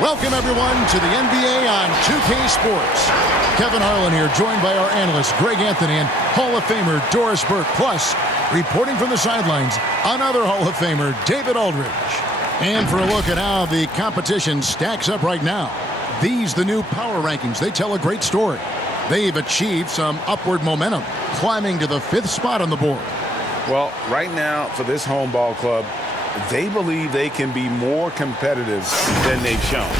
Welcome, everyone, to the NBA on 2K Sports. Kevin Harlan here, joined by our analyst, Greg Anthony, and Hall of Famer Doris Burke. Plus, reporting from the sidelines, another Hall of Famer, David Aldridge. And for a look at how the competition stacks up right now, these, the new power rankings, they tell a great story. They've achieved some upward momentum, climbing to the 5th spot on the board. Well, right now, for this home ball club, they believe they can be more competitive than they've shown.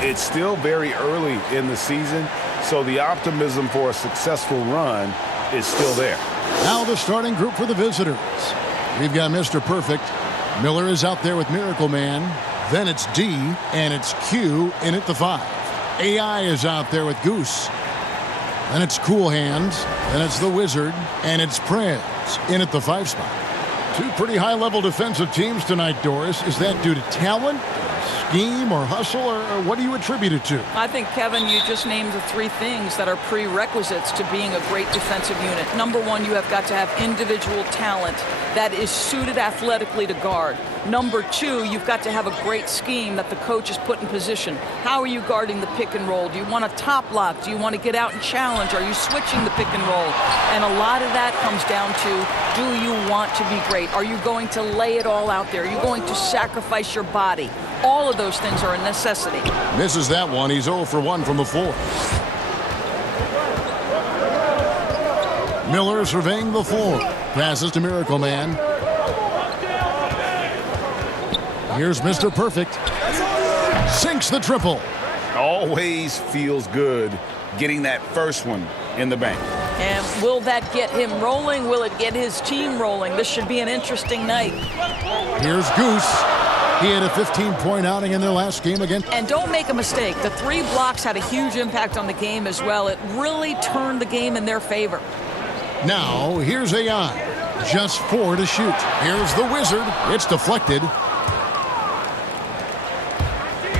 It's still very early in the season, so the optimism for a successful run is still there. Now the starting group for the visitors. We've got Mr. Perfect. Miller is out there with Miracle Man. Then it's D, and it's Q in at the 5. AI is out there with Goose. Then it's Cool Hands. Then it's the Wizard, and it's Prez in at the 5 spot. Two pretty high-level defensive teams tonight, Doris. Is that due to talent, scheme, or hustle, or what do you attribute it to? I think, Kevin, you just named the 3 things that are prerequisites to being a great defensive unit. Number 1, you have got to have individual talent that is suited athletically to guard. Number 2, you've got to have a great scheme that the coach has put in position. How are you guarding the pick and roll? Do you want a top lock? Do you want to get out and challenge? Are you switching the pick and roll? And a lot of that comes down to, do you want to be great? Are you going to lay it all out there? Are you going to sacrifice your body? All of those things are a necessity. Misses that one. He's 0 for 1 from the floor. Miller surveying the floor. Passes to Miracle Man. Here's Mr. Perfect. Sinks the triple. Always feels good getting that first one in the bank. And will that get him rolling? Will it get his team rolling? This should be an interesting night. Here's Goose. He had a 15-point outing in their last game again. And don't make a mistake. The 3 blocks had a huge impact on the game as well. It really turned the game in their favor. Now, here's AI. Just 4 to shoot. Here's the Wizard. It's deflected.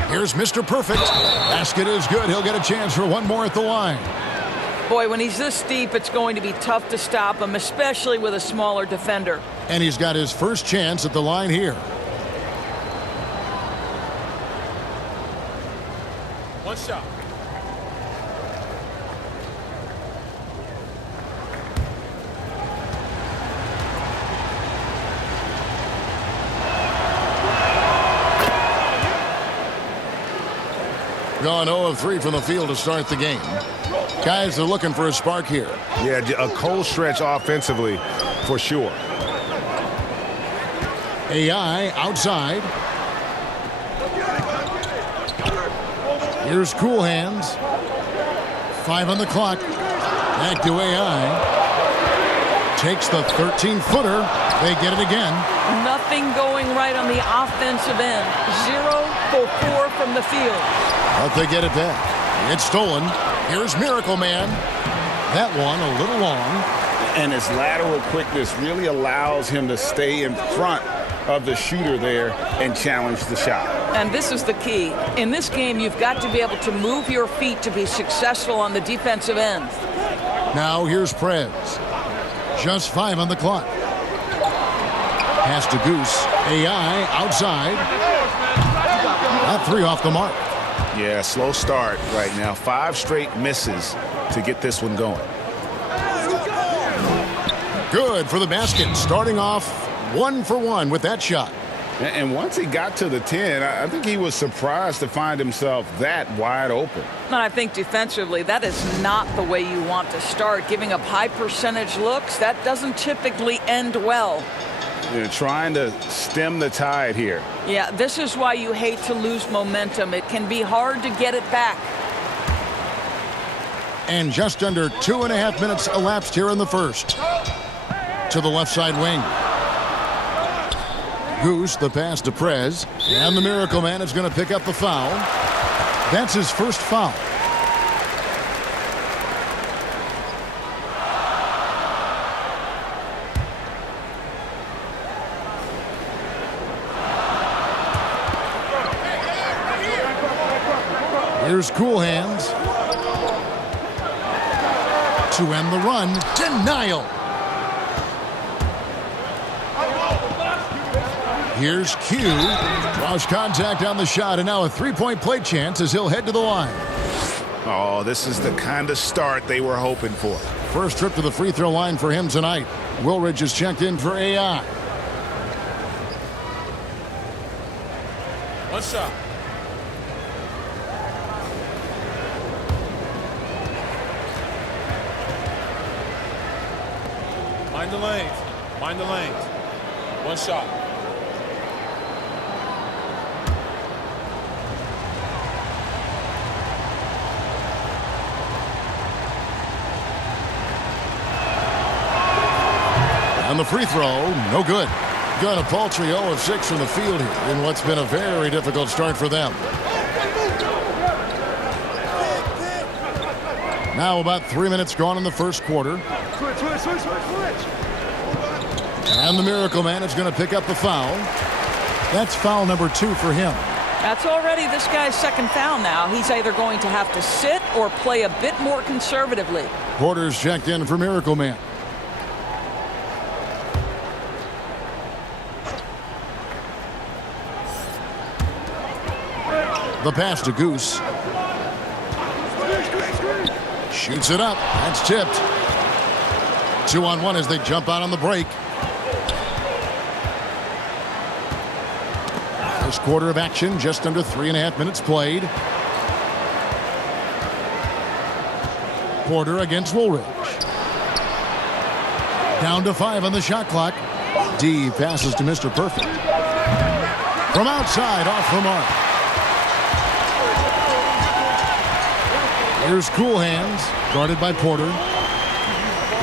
Here's Mr. Perfect. Basket is good. He'll get a chance for one more at the line. Boy, when he's this deep, it's going to be tough to stop him, especially with a smaller defender. And he's got his first chance at the line here. One shot. Gone 0 of 3 from the field to start the game. Guys are looking for a spark here. Yeah, a cold stretch offensively for sure. AI outside. Here's Cool Hands. 5 on the clock. Back to AI. Takes the 13-footer. They get it again. Nothing going right on the offensive end. 0 for 4 from the field. But they get it back. It's stolen. Here's Miracle Man. That one a little long. And his lateral quickness really allows him to stay in front of the shooter there and challenge the shot. And this is the key. In this game, you've got to be able to move your feet to be successful on the defensive end. Now here's Prez. Just 5 on the clock. Pass to Goose. AI outside. That 3 off the mark. Yeah, slow start right now. 5 straight misses to get this one going. Good for the basket. Starting off 1 for 1 with that shot. And once he got to the 10, I think he was surprised to find himself that wide open. And I think defensively, that is not the way you want to start. Giving up high percentage looks, that doesn't typically end well. They're trying to stem the tide here. Yeah, this is why you hate to lose momentum. It can be hard to get it back. And just under 2.5 minutes elapsed here in the first. To the left side wing. Goose, the pass to Prez. And the Miracle Man is going to pick up the foul. That's his first foul. Here's Cool Hands. To end the run. Denial. Here's Q. Draws contact on the shot, and now a three-point play chance as he'll head to the line. Oh, this is the kind of start they were hoping for. First trip to the free throw line for him tonight. Woolridge is checked in for AI. One shot. Mind the lanes. Mind the lanes. One shot. And the free throw, no good. Got a paltry 0 of 6 from the field here in what's been a very difficult start for them. Now about 3 minutes gone in the first quarter. And the Miracle Man is going to pick up the foul. That's foul number 2 for him. That's already this guy's second foul now. He's either going to have to sit or play a bit more conservatively. Porter's checked in for Miracle Man. The pass to Goose. Shoots it up. That's tipped. 2-on-1 as they jump out on the break. First quarter of action, just under 3.5 minutes played. Porter against Woolridge. Down to 5 on the shot clock. D passes to Mr. Perfect. From outside, off the mark. Here's Cool Hands, guarded by Porter.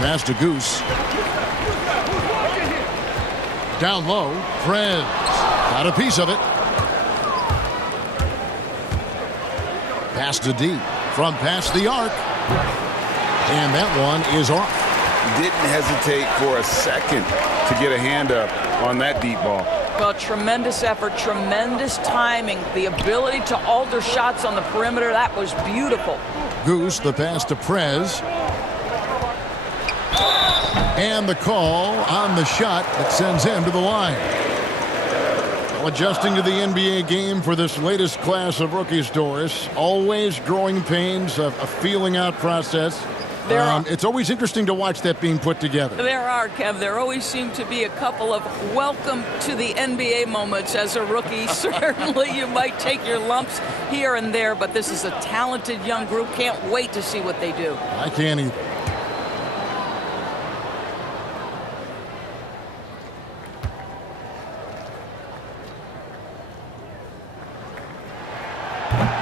Pass to Goose. Down low, Prez. Got a piece of it. Pass to D. From past the arc. And that one is off. Didn't hesitate for a second to get a hand up on that deep ball. Well, tremendous effort, tremendous timing. The ability to alter shots on the perimeter, that was beautiful. Goose, the pass to Prez. And the call on the shot that sends him to the line. Well, adjusting to the NBA game for this latest class of rookies, Doris. Always growing pains, a feeling out process. It's always interesting to watch that being put together. There are, Kev. There always seem to be a couple of welcome to the NBA moments as a rookie. Certainly you might take your lumps here and there, but this is a talented young group. Can't wait to see what they do. I can't either.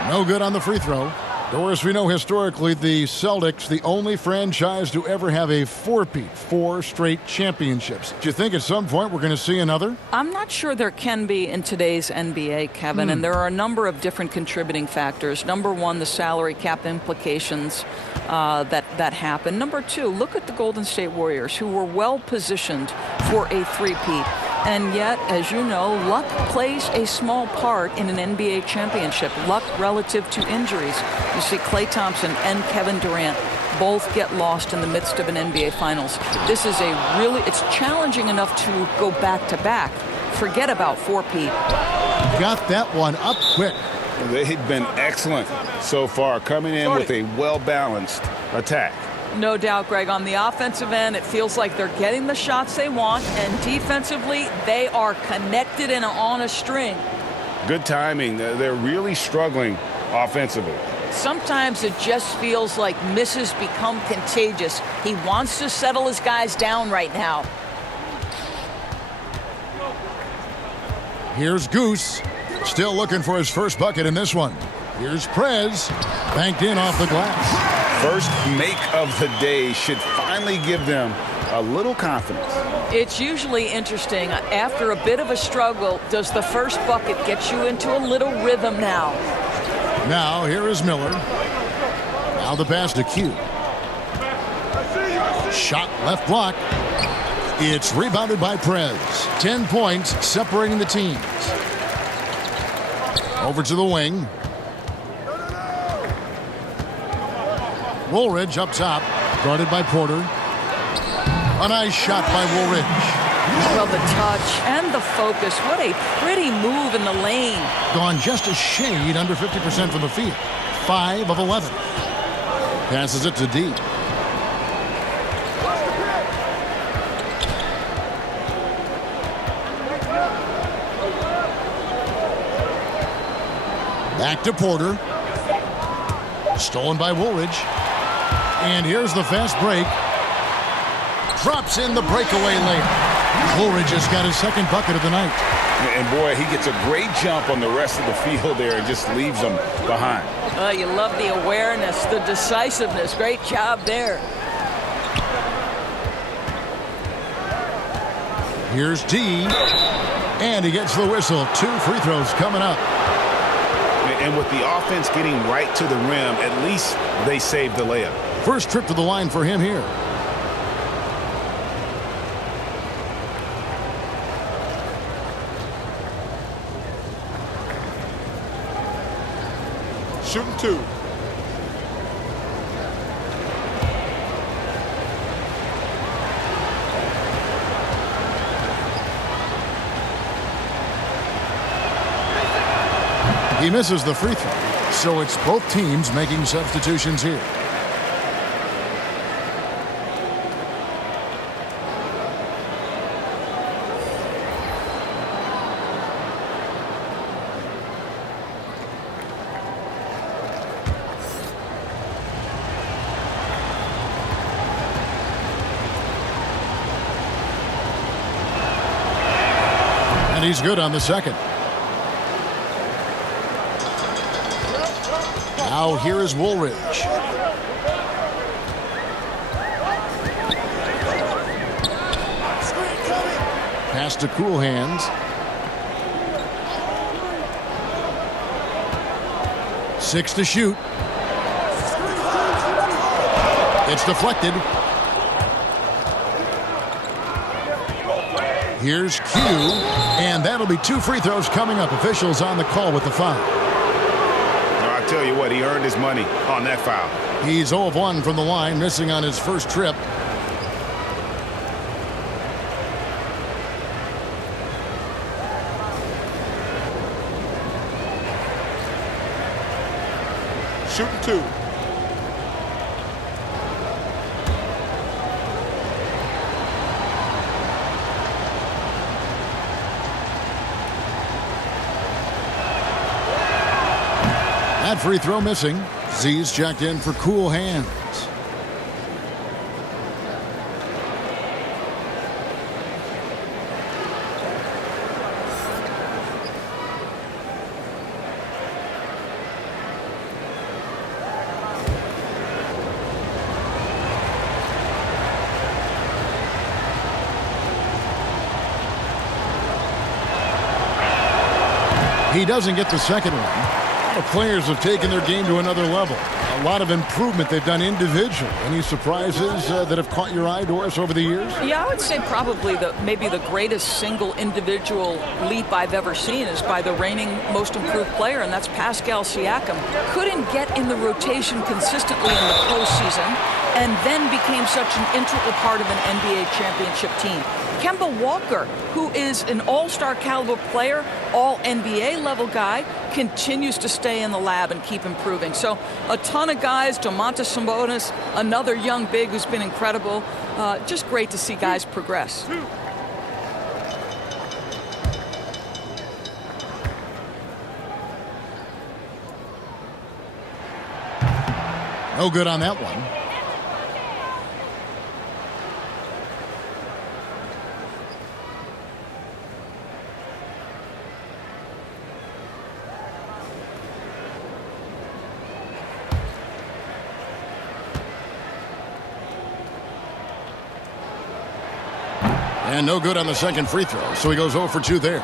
No good on the free throw. Doris, we know historically the Celtics, the only franchise to ever have a four-peat, 4 straight championships. Do you think at some point we're going to see another? I'm not sure there can be in today's NBA, Kevin, and there are a number of different contributing factors. Number one, the salary cap implications that happen. Number two, look at the Golden State Warriors, who were well positioned for a three-peat. And yet, as you know, luck plays a small part in an NBA championship. Luck relative to injuries. You see Klay Thompson and Kevin Durant both get lost in the midst of an NBA Finals. This is it's challenging enough to go back-to-back. Forget about four-peat. Got that one up quick. They've been excellent so far, coming in with a well-balanced attack. No doubt, Greg. On the offensive end, it feels like they're getting the shots they want, and defensively, they are connected and on a string. Good timing. They're really struggling offensively. Sometimes it just feels like misses become contagious. He wants to settle his guys down right now. Here's Goose. Still looking for his first bucket in this one. Here's Prez. Banked in off the glass. First make of the day should finally give them a little confidence. It's usually interesting. After a bit of a struggle, does the first bucket get you into a little rhythm now? Now, here is Miller. Now the pass to Q. Shot left block. It's rebounded by Prez. 10 points separating the teams. Over to the wing. Woolridge up top, guarded by Porter. A nice shot by Woolridge. Well, the touch and the focus. What a pretty move in the lane. Gone just a shade under 50% from the field. 5 of 11. Passes it to D. Back to Porter. Stolen by Woolridge. And here's the fast break. Drops in the breakaway layup. Woolridge has got his second bucket of the night. And boy, he gets a great jump on the rest of the field there and just leaves them behind. You love the awareness, the decisiveness. Great job there. Here's D. And he gets the whistle. 2 free throws coming up. And with the offense getting right to the rim, at least they saved the layup. First trip to the line for him here. Shooting 2. He misses the free throw. So it's both teams making substitutions here. And he's good on the second. Now here is Woolridge. Pass to Cool Hands. Six to shoot. It's deflected. Here's Q, and that'll be 2 free throws coming up. Officials on the call with the foul. I tell you what, he earned his money on that foul. He's 0 of 1 from the line, missing on his first trip. Shooting 2. That free throw missing. Z's checked in for Cool Hands. He doesn't get the second one. The players have taken their game to another level. A lot of improvement they've done individually. Any surprises that have caught your eye, Doris, over the years? Yeah, I would say probably maybe the greatest single individual leap I've ever seen is by the reigning most improved player, and that's Pascal Siakam. Couldn't get in the rotation consistently in the postseason, and then became such an integral part of an NBA championship team. Kemba Walker, who is an all-star caliber player, all-NBA level guy, continues to stay in the lab and keep improving. So a ton of guys, Domantas Sabonis, another young big who's been incredible. Just great to see guys progress. No good on that one. And no good on the second free throw, so he goes 0 for 2 there.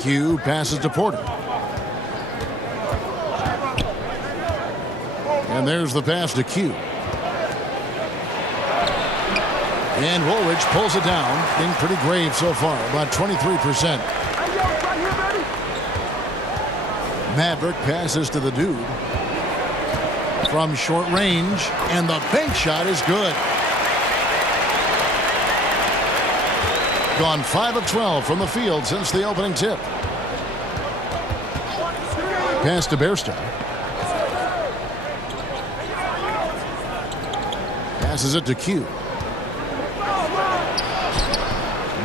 Q passes to Porter. And there's the pass to Q. And Woolridge pulls it down. Being pretty grave so far, about 23%. Maverick passes to the dude. from short range, and the bank shot is good. Gone 5 of 12 from the field since the opening tip. Pass to Bairstow. Passes it to Q.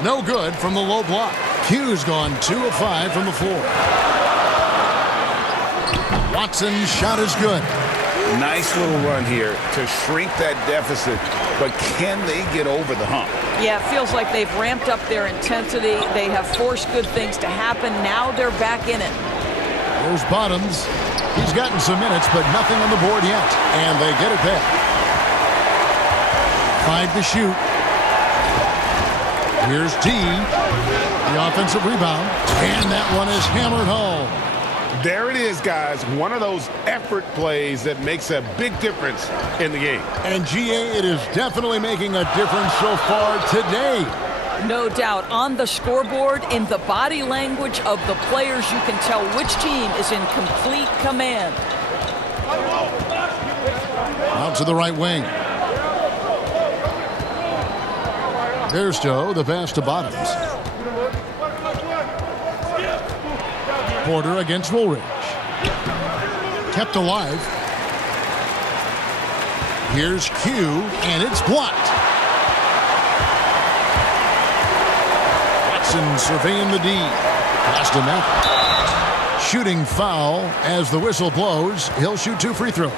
No good from the low block. Q's gone 2 of 5 from the floor. Watson's shot is good. Nice little run here to shrink that deficit, but can they get over the hump? Yeah, it feels like they've ramped up their intensity. They have forced good things to happen. Now they're back in it. There's Bottoms. He's gotten some minutes, but nothing on the board yet. And they get it back. 5 to shoot. Here's D. The offensive rebound. And that one is hammered home. There it is, guys. One of those effort plays that makes a big difference in the game. And GA, it is definitely making a difference so far today. No doubt. On the scoreboard, in the body language of the players, you can tell which team is in complete command. Out to the right wing. Bairstow, the pass to Bottoms. Porter against Woolridge. Kept alive. Here's Q, and it's blocked. Watson surveying the D. Pass to Matt. Shooting foul as the whistle blows. He'll shoot 2 free throws.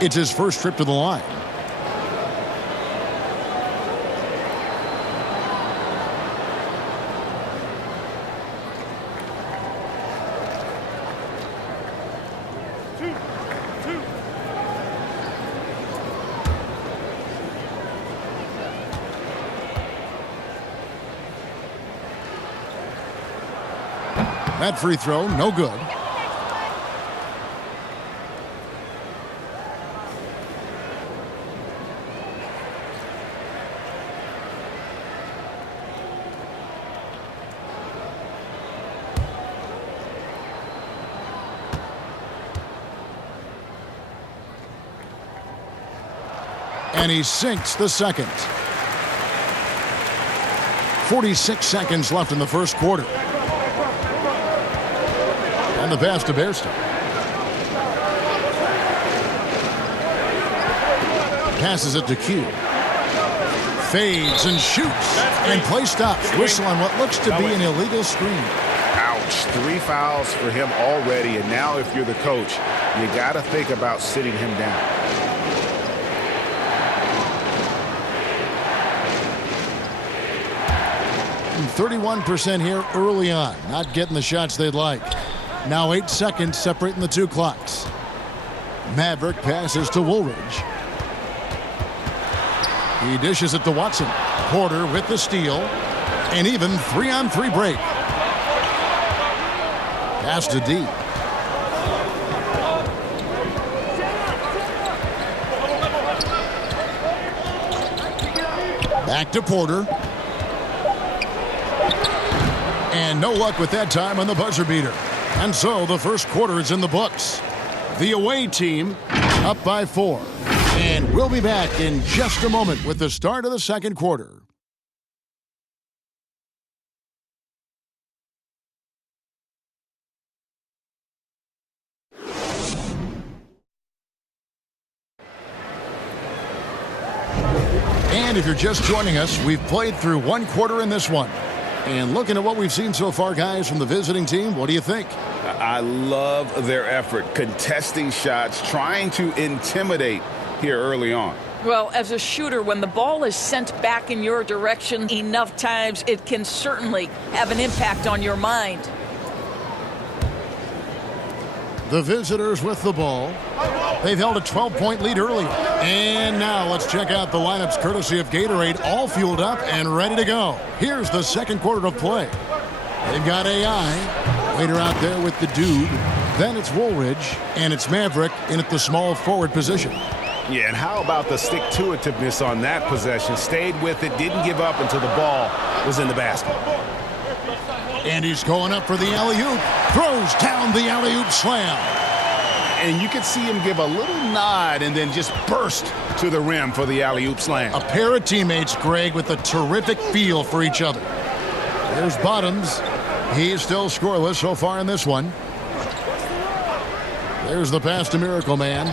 It's his first trip to the line. That free throw, no good. And he sinks the second. 46 seconds left in the first quarter. And the pass to Bairstow. Passes it to Q. Fades and shoots. And play stops. Whistle on what looks to be an illegal screen. Ouch. 3 fouls for him already. And now if you're the coach, you got to think about sitting him down. And 31% here early on. Not getting the shots they'd like. Now 8 seconds separating the 2 clocks. Maverick passes to Woolridge. He dishes it to Watson. Porter with the steal. And even 3-on-3 break. Pass to D. Back to Porter. And no luck with that time on the buzzer beater. And so the first quarter is in the books. The away team up by 4. And we'll be back in just a moment with the start of the second quarter. And if you're just joining us, we've played through 1 quarter in this one. And looking at what we've seen so far, guys, from the visiting team, what do you think? I love their effort, contesting shots, trying to intimidate here early on. Well, as a shooter, when the ball is sent back in your direction enough times, it can certainly have an impact on your mind. The visitors with the ball. They've held a 12-point lead early. And now let's check out the lineups courtesy of Gatorade, all fueled up and ready to go. Here's the second quarter of play. They've got AI. Waiter out there with the dude. Then it's Woolridge, and it's Maverick in at the small forward position. Yeah, and how about the stick-to-itiveness on that possession? Stayed with it, didn't give up until the ball was in the basket. And he's going up for the alley-oop. Throws down the alley-oop slam. And you can see him give a little nod and then just burst to the rim for the alley-oop slam. A pair of teammates, Greg, with a terrific feel for each other. There's Bottoms. He's still scoreless so far in this one. There's the pass to Miracle Man.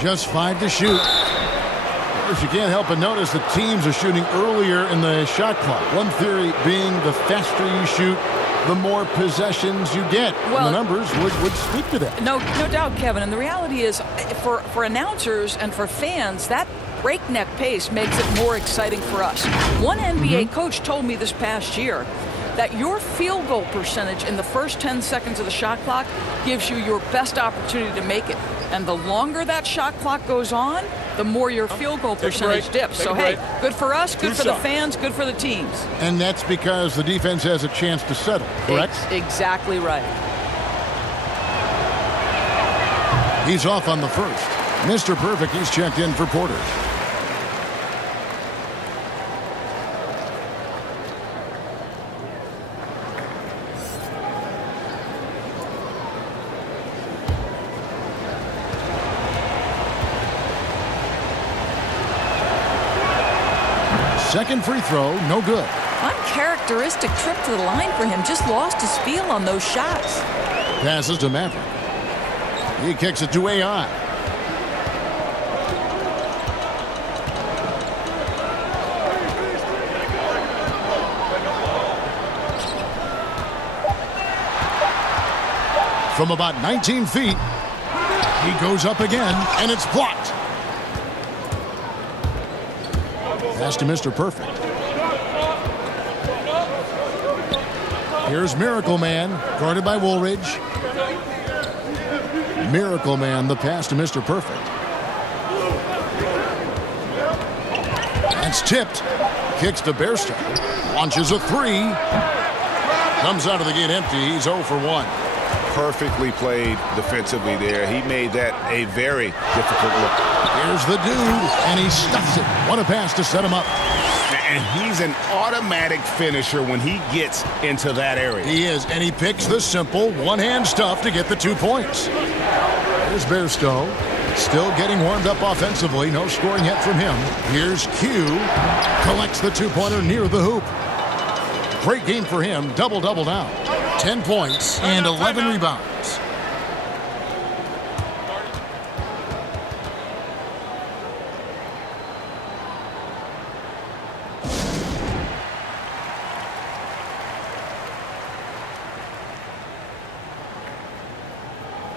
Just 5 to shoot. You can't help but notice the teams are shooting earlier in the shot clock. One theory being the faster you shoot, the more possessions you get. Well, and the numbers would speak to that. No doubt, Kevin. And the reality is, for announcers and for fans, that breakneck pace makes it more exciting for us. One NBA coach told me this past year that your field goal percentage in the first 10 seconds of the shot clock gives you your best opportunity to make it. And the longer that shot clock goes on, the more your field goal percentage dips. So, hey, good for us, good for the fans, good for the teams. And that's because the defense has a chance to settle, correct? Exactly right. He's off on the first. Mr. Perfect, he's checked in for Porter. Second free throw, no good. Uncharacteristic trip to the line for him. Just lost his feel on those shots. Passes to Maverick. He kicks it to AI. From about 19 feet, he goes up again, and it's blocked. Pass to Mr. Perfect. Here's Miracle Man, guarded by Woolridge. Miracle Man, the pass to Mr. Perfect. That's tipped. Kicks to Bairstow. Launches a three. Comes out of the gate empty. He's 0 for 1. Perfectly played defensively there. He made that a very difficult look. Here's the dude, and he stuffs it. What a pass to set him up. And he's an automatic finisher when he gets into that area. He is, and he picks the simple one-hand stuff to get the 2 points. Here's Bairstow. Still getting warmed up offensively. No scoring yet from him. Here's Q. Collects the 2-pointer near the hoop. Great game for him. Double-double now. 10 points and 11 rebounds.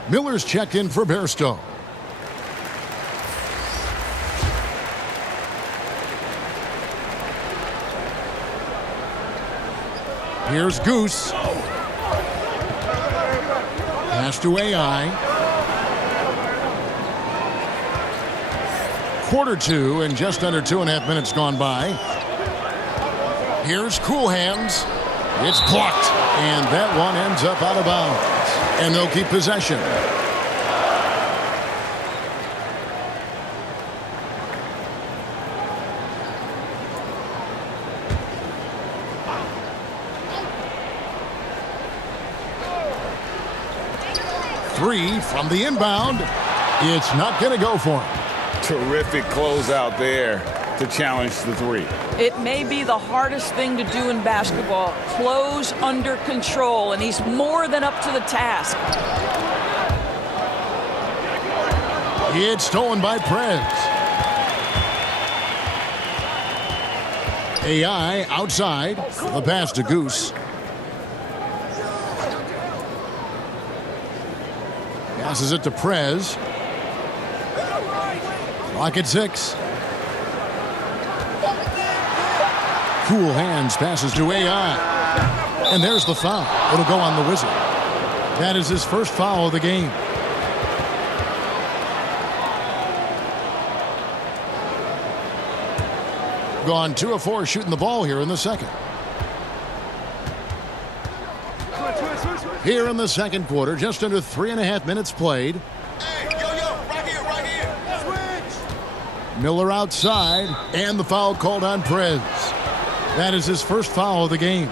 Miller's checked in for Bairstow. Here's Goose. Pass to AI. Quarter 2 and just under 2.5 minutes gone by. Here's Cool Hands. It's blocked, and that one ends up out of bounds. And they'll keep possession. Three from the inbound. It's not going to go for him. Terrific closeout there to challenge the three. It may be the hardest thing to do in basketball. Close under control, and he's more than up to the task. It's stolen by Prez. AI outside. The pass to Goose. Passes it to Prez. Clock at 6. Cool Hands passes to AI. And there's the foul. It'll go on the Wizard. That is his first foul of the game. Gone 2 of 4 shooting the ball here in the second. Here in the second quarter, just under 3.5 minutes played. Hey, right here. Switch. Miller outside, and the foul called on Prez. That is his first foul of the game.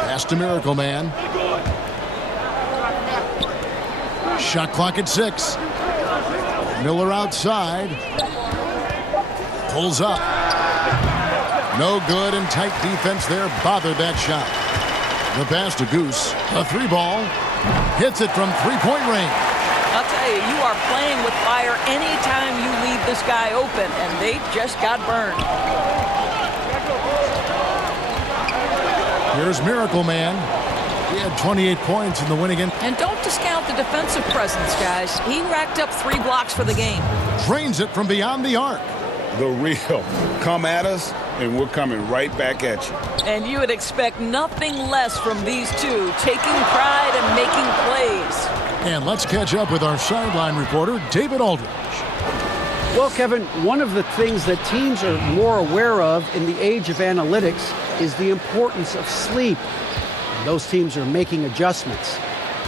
Pass to Miracle Man. Shot clock at 6. Miller outside. Pulls up. No good, and tight defense there bothered that shot. The pass to Goose. A 3-ball. Hits it from 3-point range. I'll tell you, you are playing with fire anytime you leave this guy open, and they just got burned. Here's Miracle Man. He had 28 points in the win again. And don't discount the defensive presence, guys. He racked up 3 blocks for the game. Drains it from beyond the arc. The real. Come at us, and we're coming right back at you. And you would expect nothing less from these two, taking pride and making plays. And let's catch up with our sideline reporter, David Aldridge. Well, Kevin, one of the things that teams are more aware of in the age of analytics is the importance of sleep. And those teams are making adjustments.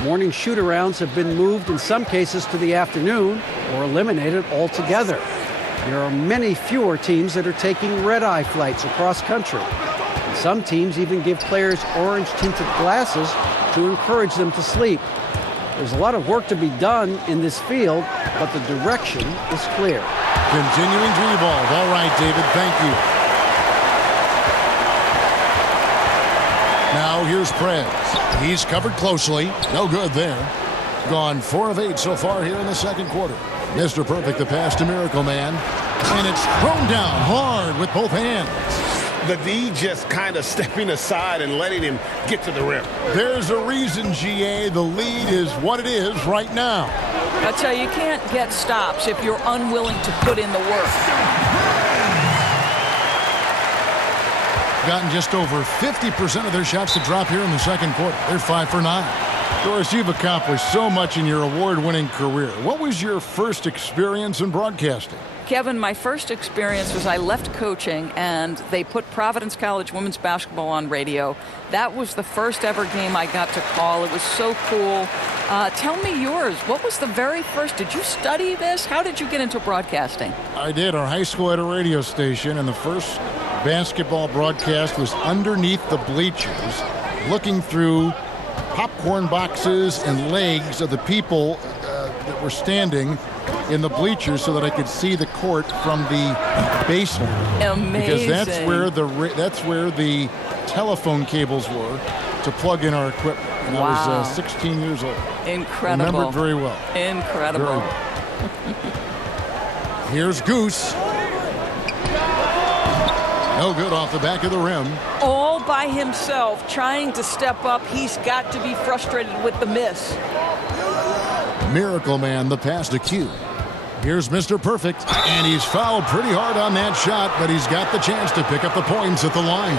Morning shoot-arounds have been moved in some cases to the afternoon or eliminated altogether. There are many fewer teams that are taking red-eye flights across country. And some teams even give players orange-tinted glasses to encourage them to sleep. There's a lot of work to be done in this field, but the direction is clear. Continuing to evolve. All right, David, thank you. Now here's Prez. He's covered closely. No good there. Gone 4 of 8 so far here in the second quarter. Mr. Perfect, the pass to Miracle Man. And it's thrown down hard with both hands. The D just kind of stepping aside and letting him get to the rim. There's a reason, GA. The lead is what it is right now. I tell you, you can't get stops if you're unwilling to put in the work. Gotten just over 50% of their shots to drop here in the second quarter. They're 5 for 9. Doris, you've accomplished so much in your award-winning career. What was your first experience in broadcasting? Kevin, my first experience was I left coaching and they put Providence College women's basketball on radio. That was the first ever game I got to call. It was so cool. Tell me yours. What was the very first? Did you study this? How did you get into broadcasting? I did. Our high school had a radio station, and the first basketball broadcast was underneath the bleachers, looking through popcorn boxes and legs of the people that were standing in the bleachers so that I could see the court from the basement. Amazing. Because that's where the telephone cables were to plug in our equipment. And wow. I was 16 years old. Incredible. Remember it very well. Incredible. Very well. Here's Goose. No good off the back of the rim. All by himself, trying to step up. He's got to be frustrated with the miss. Miracle Man, the pass to Q. Here's Mr. Perfect, and he's fouled pretty hard on that shot, but he's got the chance to pick up the points at the line.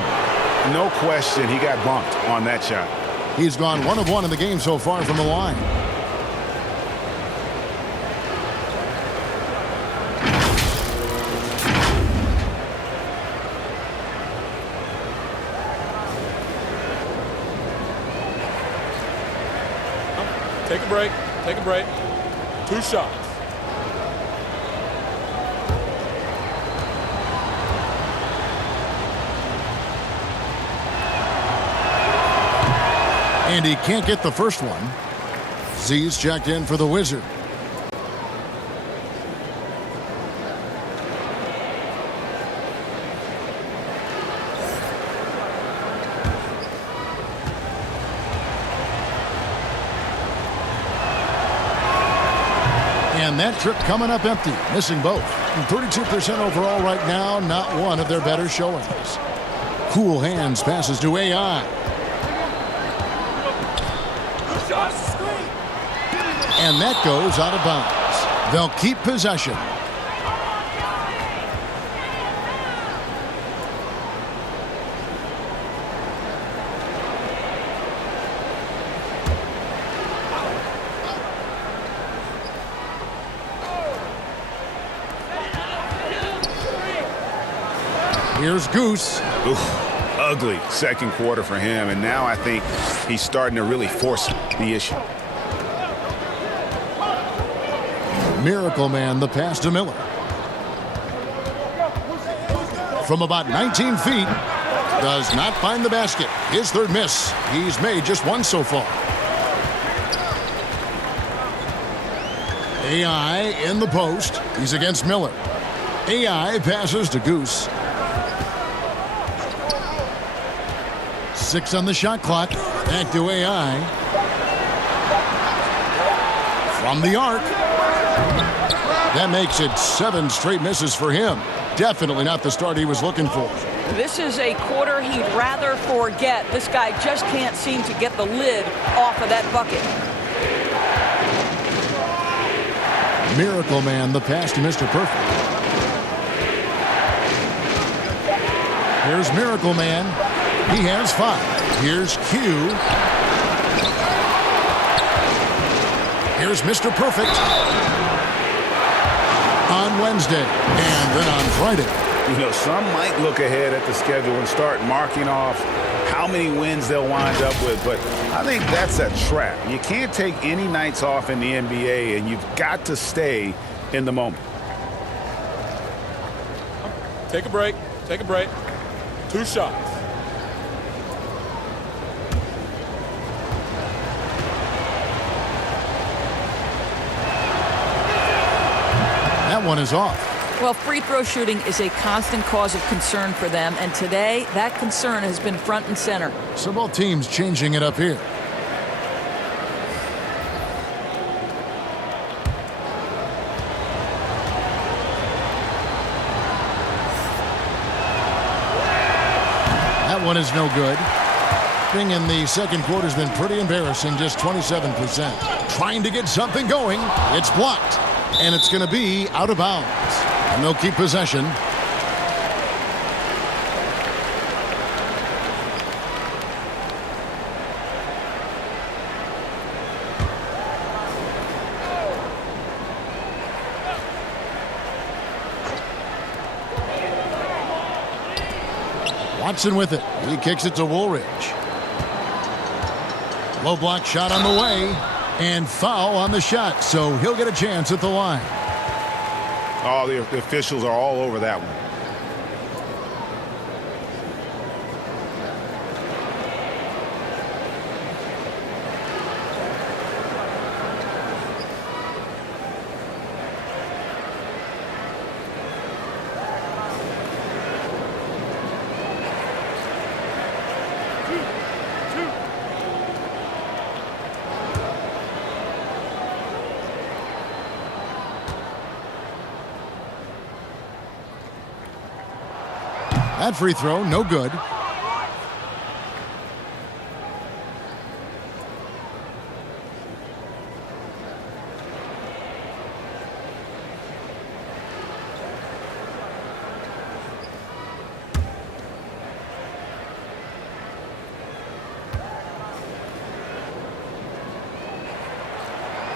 No question, he got bumped on that shot. He's gone 1 of 1 in the game so far from the line. Take a break. Take a break. 2 shots. And he can't get the first one. Z's checked in for the Wizard. And that trip coming up empty, missing both. 32% overall right now, not one of their better showings. Cool hands passes to AI. And that goes out of bounds. They'll keep possession. Here's Goose. Oof. ugly second quarter for him, and now I think he's starting to really force the issue. Miracle Man, the pass to Miller. From about 19 feet, does not find the basket. His third miss. He's made just one so far. AI in the post. He's against Miller. AI passes to Goose. 6 on the shot clock. Back to AI. From the arc. That makes it 7 straight misses for him. Definitely not the start he was looking for. This is a quarter he'd rather forget. This guy just can't seem to get the lid off of that bucket. Miracle Man, the pass to Mr. Perfect. Here's Miracle Man. He has 5. Here's Q. Here's Mr. Perfect. On Wednesday and then on Friday. You know, some might look ahead at the schedule and start marking off how many wins they'll wind up with, but I think that's a trap. You can't take any nights off in the NBA, and you've got to stay in the moment. Take a break. Take a break. 2 shots. That one is off. Well, free throw shooting is a constant cause of concern for them, and today that concern has been front and center. So both teams changing it up here. That one is no good. Thing in the second quarter has been pretty embarrassing, just 27%. Trying to get something going. It's blocked. And it's going to be out of bounds. And they'll keep possession. Watson with it. He kicks it to Woolridge. Low block shot on the way. And foul on the shot, so he'll get a chance at the line. Oh, the officials are all over that one. That free throw, no good.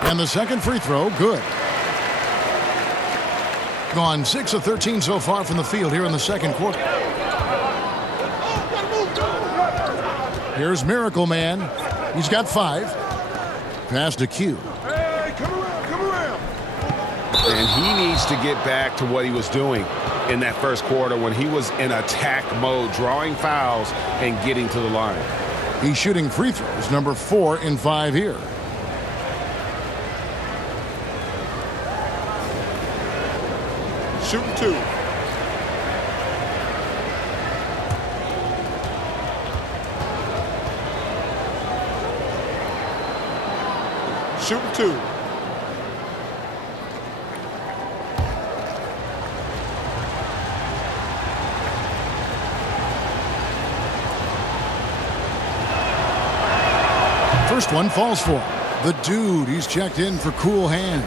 And the second free throw, good. Gone 6 of 13 so far from the field here in the second quarter. Here's Miracle Man. He's got 5. Pass to Q. Hey, come around. And he needs to get back to what he was doing in that first quarter when he was in attack mode, drawing fouls and getting to the line. He's shooting free throws, number 4 in 5 here. Shooting 2. Shooting 2. First one falls for him. The dude, he's checked in for cool hands.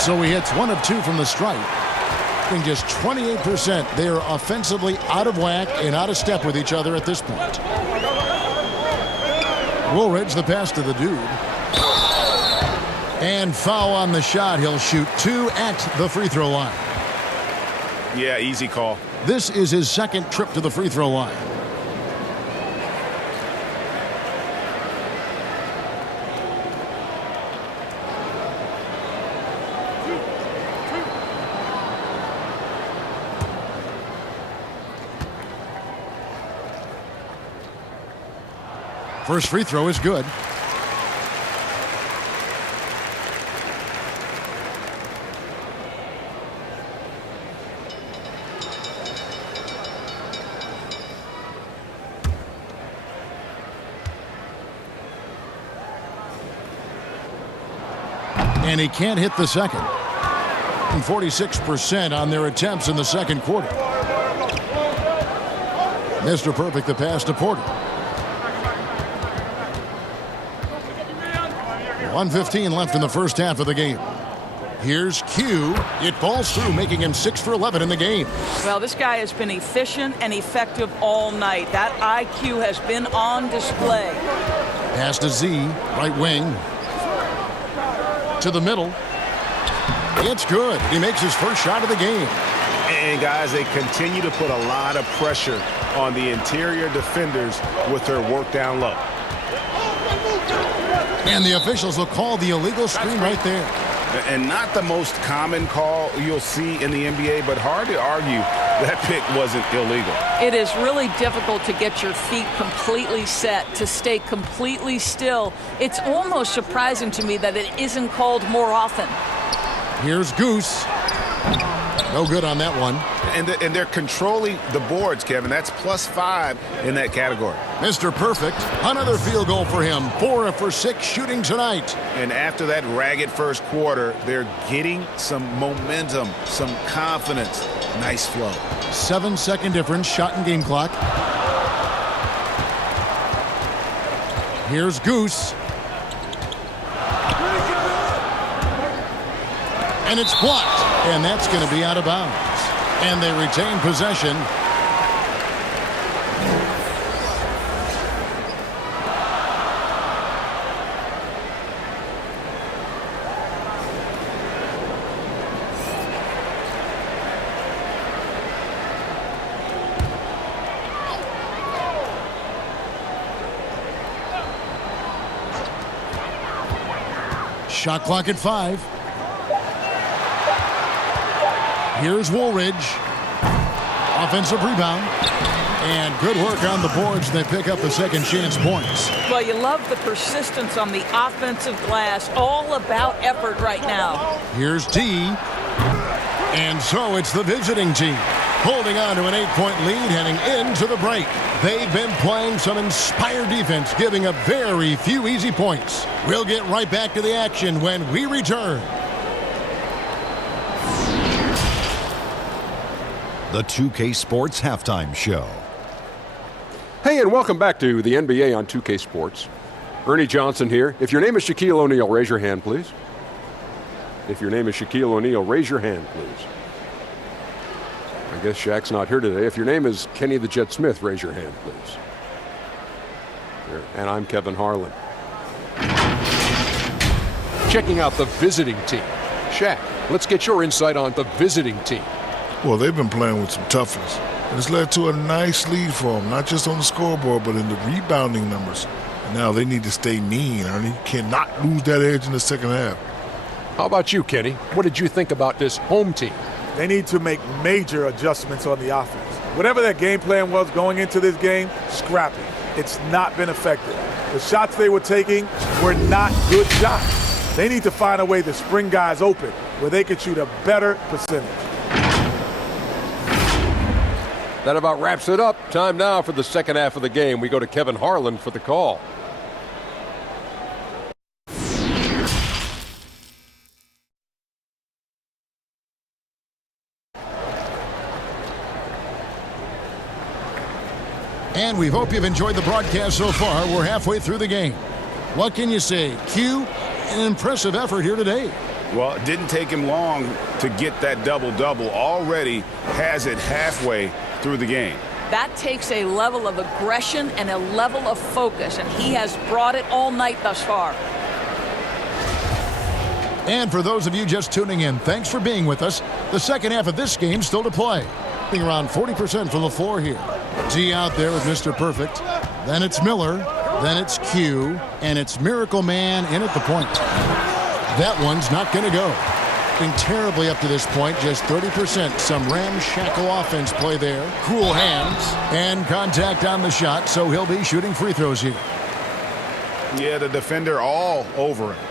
So he hits 1 of 2 from the stripe. And just 28%. They are offensively out of whack and out of step with each other at this point. Woolridge, the pass to the dude. And foul on the shot. He'll shoot 2 at the free throw line. Yeah, easy call. This is his second trip to the free throw line. First free throw is good. And he can't hit the second. 46% on their attempts in the second quarter. Mr. Perfect, the pass to Porter. 1:15 left in the first half of the game. Here's Q. It falls through, making him 6 for 11 in the game. Well, this guy has been efficient and effective all night. That IQ has been on display. Pass to Z, right wing. To the middle. It's good. He makes his first shot of the game. And, guys, they continue to put a lot of pressure on the interior defenders with their work down low. And the officials will call the illegal screen right there. And not the most common call you'll see in the NBA, but hard to argue that pick wasn't illegal. It is really difficult to get your feet completely set, to stay completely still. It's almost surprising to me that it isn't called more often. Here's Goose. No good on that one. And they're controlling the boards, Kevin. That's +5 in that category. Mr. Perfect, another field goal for him. 4 for 6 shooting tonight. And after that ragged first quarter, they're getting some momentum, some confidence. Nice flow. 7-second difference, shot and game clock. Here's Goose. And it's blocked. And that's going to be out of bounds. And they retain possession. Shot clock at 5. Here's Woolridge. Offensive rebound. And good work on the boards. They pick up the second chance points. Well, you love the persistence on the offensive glass. All about effort right now. Here's D. And so it's the visiting team holding on to an 8-point lead heading into the break. They've been playing some inspired defense, giving up very few easy points. We'll get right back to the action when we return. The 2K Sports Halftime Show. Hey, and welcome back to the NBA on 2K Sports. Ernie Johnson here. If your name is Shaquille O'Neal, raise your hand, please. If your name is Shaquille O'Neal, raise your hand, please. I guess Shaq's not here today. If your name is Kenny the Jet Smith, raise your hand, please. Here. And I'm Kevin Harlan. Checking out the visiting team. Shaq, let's get your insight on the visiting team. Well, they've been playing with some toughness. And it's led to a nice lead for them, not just on the scoreboard, but in the rebounding numbers. And now they need to stay mean, Ernie. You cannot lose that edge in the second half. How about you, Kenny? What did you think about this home team? They need to make major adjustments on the offense. Whatever their game plan was going into this game, scrap it. It's not been effective. The shots they were taking were not good shots. They need to find a way to spring guys open where they can shoot a better percentage. That about wraps it up. Time now for the second half of the game. We go to Kevin Harlan for the call. And we hope you've enjoyed the broadcast so far. We're halfway through the game. What can you say? Q, an impressive effort here today. Well, it didn't take him long to get that double-double. Already has it halfway through the game. That takes a level of aggression and a level of focus, and he has brought it all night thus far. And for those of you just tuning in, thanks for being with us. The second half of this game still to play. Around 40% from the floor here. D out there with Mr. Perfect. Then it's Miller. Then it's Q. And it's Miracle Man in at the point. That one's not going to go. Been terribly up to this point, just 30%. Some ramshackle offense play there. Cool hands and contact on the shot, so he'll be shooting free throws here. Yeah, the defender all over him.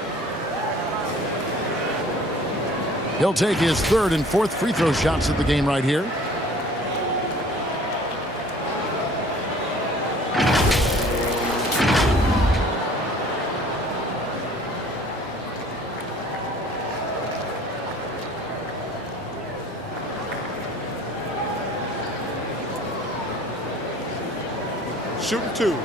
He'll take his third and fourth free throw shots of the game right here. Shooting two.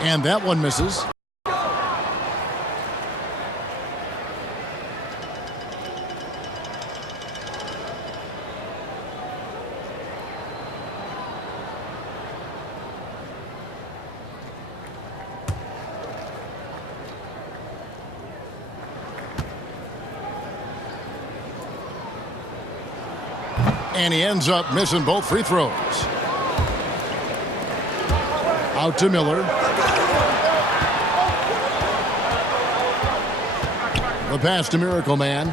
And that one misses. And he ends up missing both free throws. Out to Miller. The pass to Miracle Man.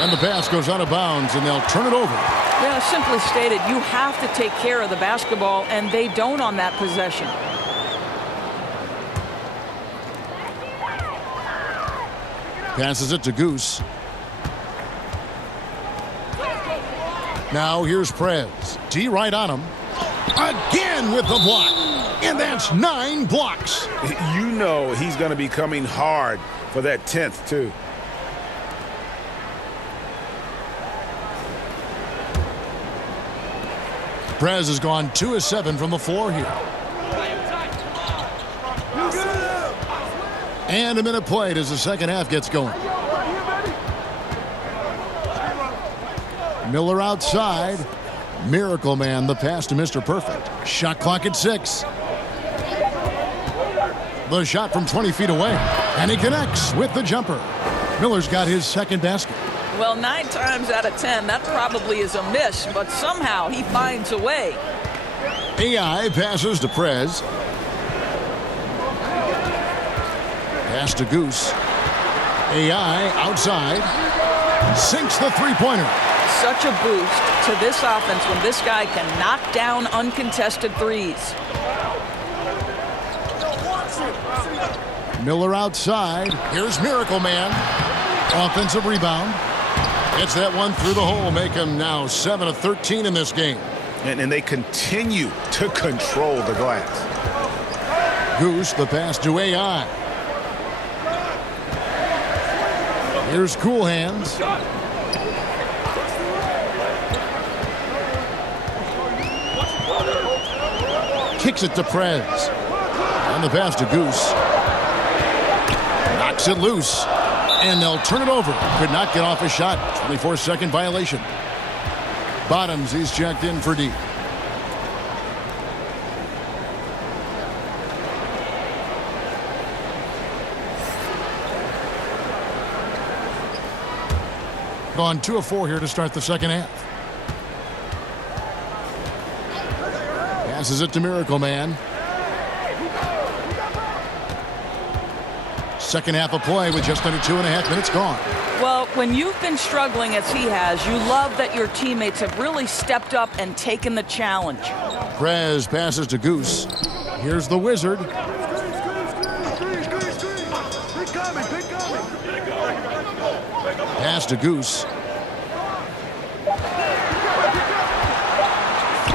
And the pass goes out of bounds, and they'll turn it over. Yeah, simply stated, you have to take care of the basketball, and they don't on that possession. Passes it to Goose. Now here's Prez. D right on him. Again with the block. And that's 9 blocks. You know he's going to be coming hard for that 10th, too. Prez has gone 2 of 7 from the floor here. And a minute played as the second half gets going. Miller outside. Miracle Man, the pass to Mr. Perfect. Shot clock at 6. The shot from 20 feet away. And he connects with the jumper. Miller's got his second basket. Well, 9 times out of 10, that probably is a miss, but somehow he finds a way. AI passes to Prez. Pass to Goose. AI outside. Sinks the three-pointer. Such a boost to this offense when this guy can knock down uncontested threes. Miller outside. Here's Miracle Man. Offensive rebound. Gets that one through the hole. Make him now 7 of 13 in this game. And they continue to control the glass. Goose, the pass to AI. Here's Cool Hands. Kicks it to Prez. And the pass to Goose. Knocks it loose. And they'll turn it over. Could not get off a shot. 24-second violation. Bottoms, he's checked in for D. Gone 2 of 4 here to start the second half. Passes it to Miracle Man. Second half of play with just under 2.5 minutes gone. Well, when you've been struggling as he has, you love that your teammates have really stepped up and taken the challenge. Prez passes to Goose. Here's the Wizard. Pass to Goose.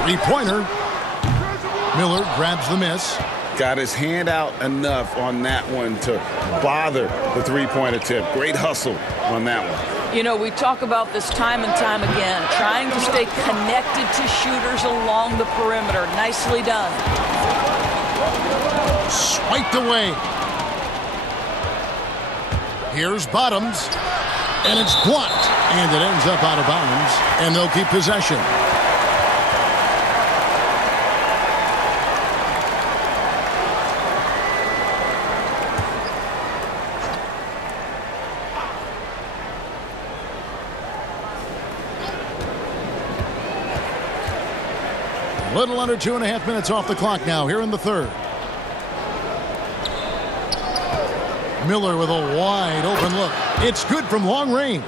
Three-pointer. Miller grabs the miss. Got his hand out enough on that one to bother the three-point attempt. Great hustle on that one. You know, we talk about this time and time again, trying to stay connected to shooters along the perimeter. Nicely done. Swiped away. Here's Bottoms, and it's blocked, and it ends up out of bounds, and they'll keep possession. A little under 2.5 minutes off the clock now here in the third. Miller with a wide open look. It's good from long range.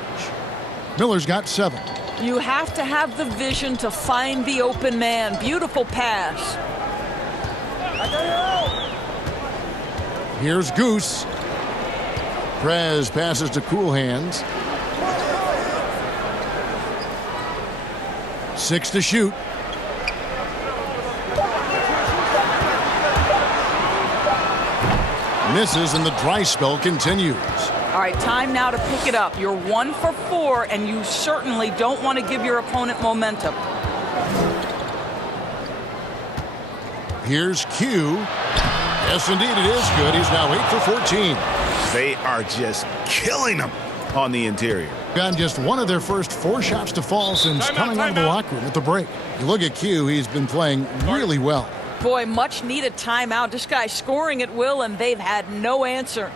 Miller's got 7. You have to have the vision to find the open man. Beautiful pass. Here's Goose. Prez passes to Cool Hands. 6 to shoot. Misses, and the dry spell continues. All right, time now to pick it up. You're 1 for 4, and you certainly don't want to give your opponent momentum. Here's Q. Yes, indeed, it is good. He's now 8 for 14. They are just killing them on the interior. Gotten just one of their first 4 shots to fall since coming out of the locker room at the break. You look at Q, he's been playing really well. Boy, much needed timeout. This guy's scoring at will, and they've had no answer.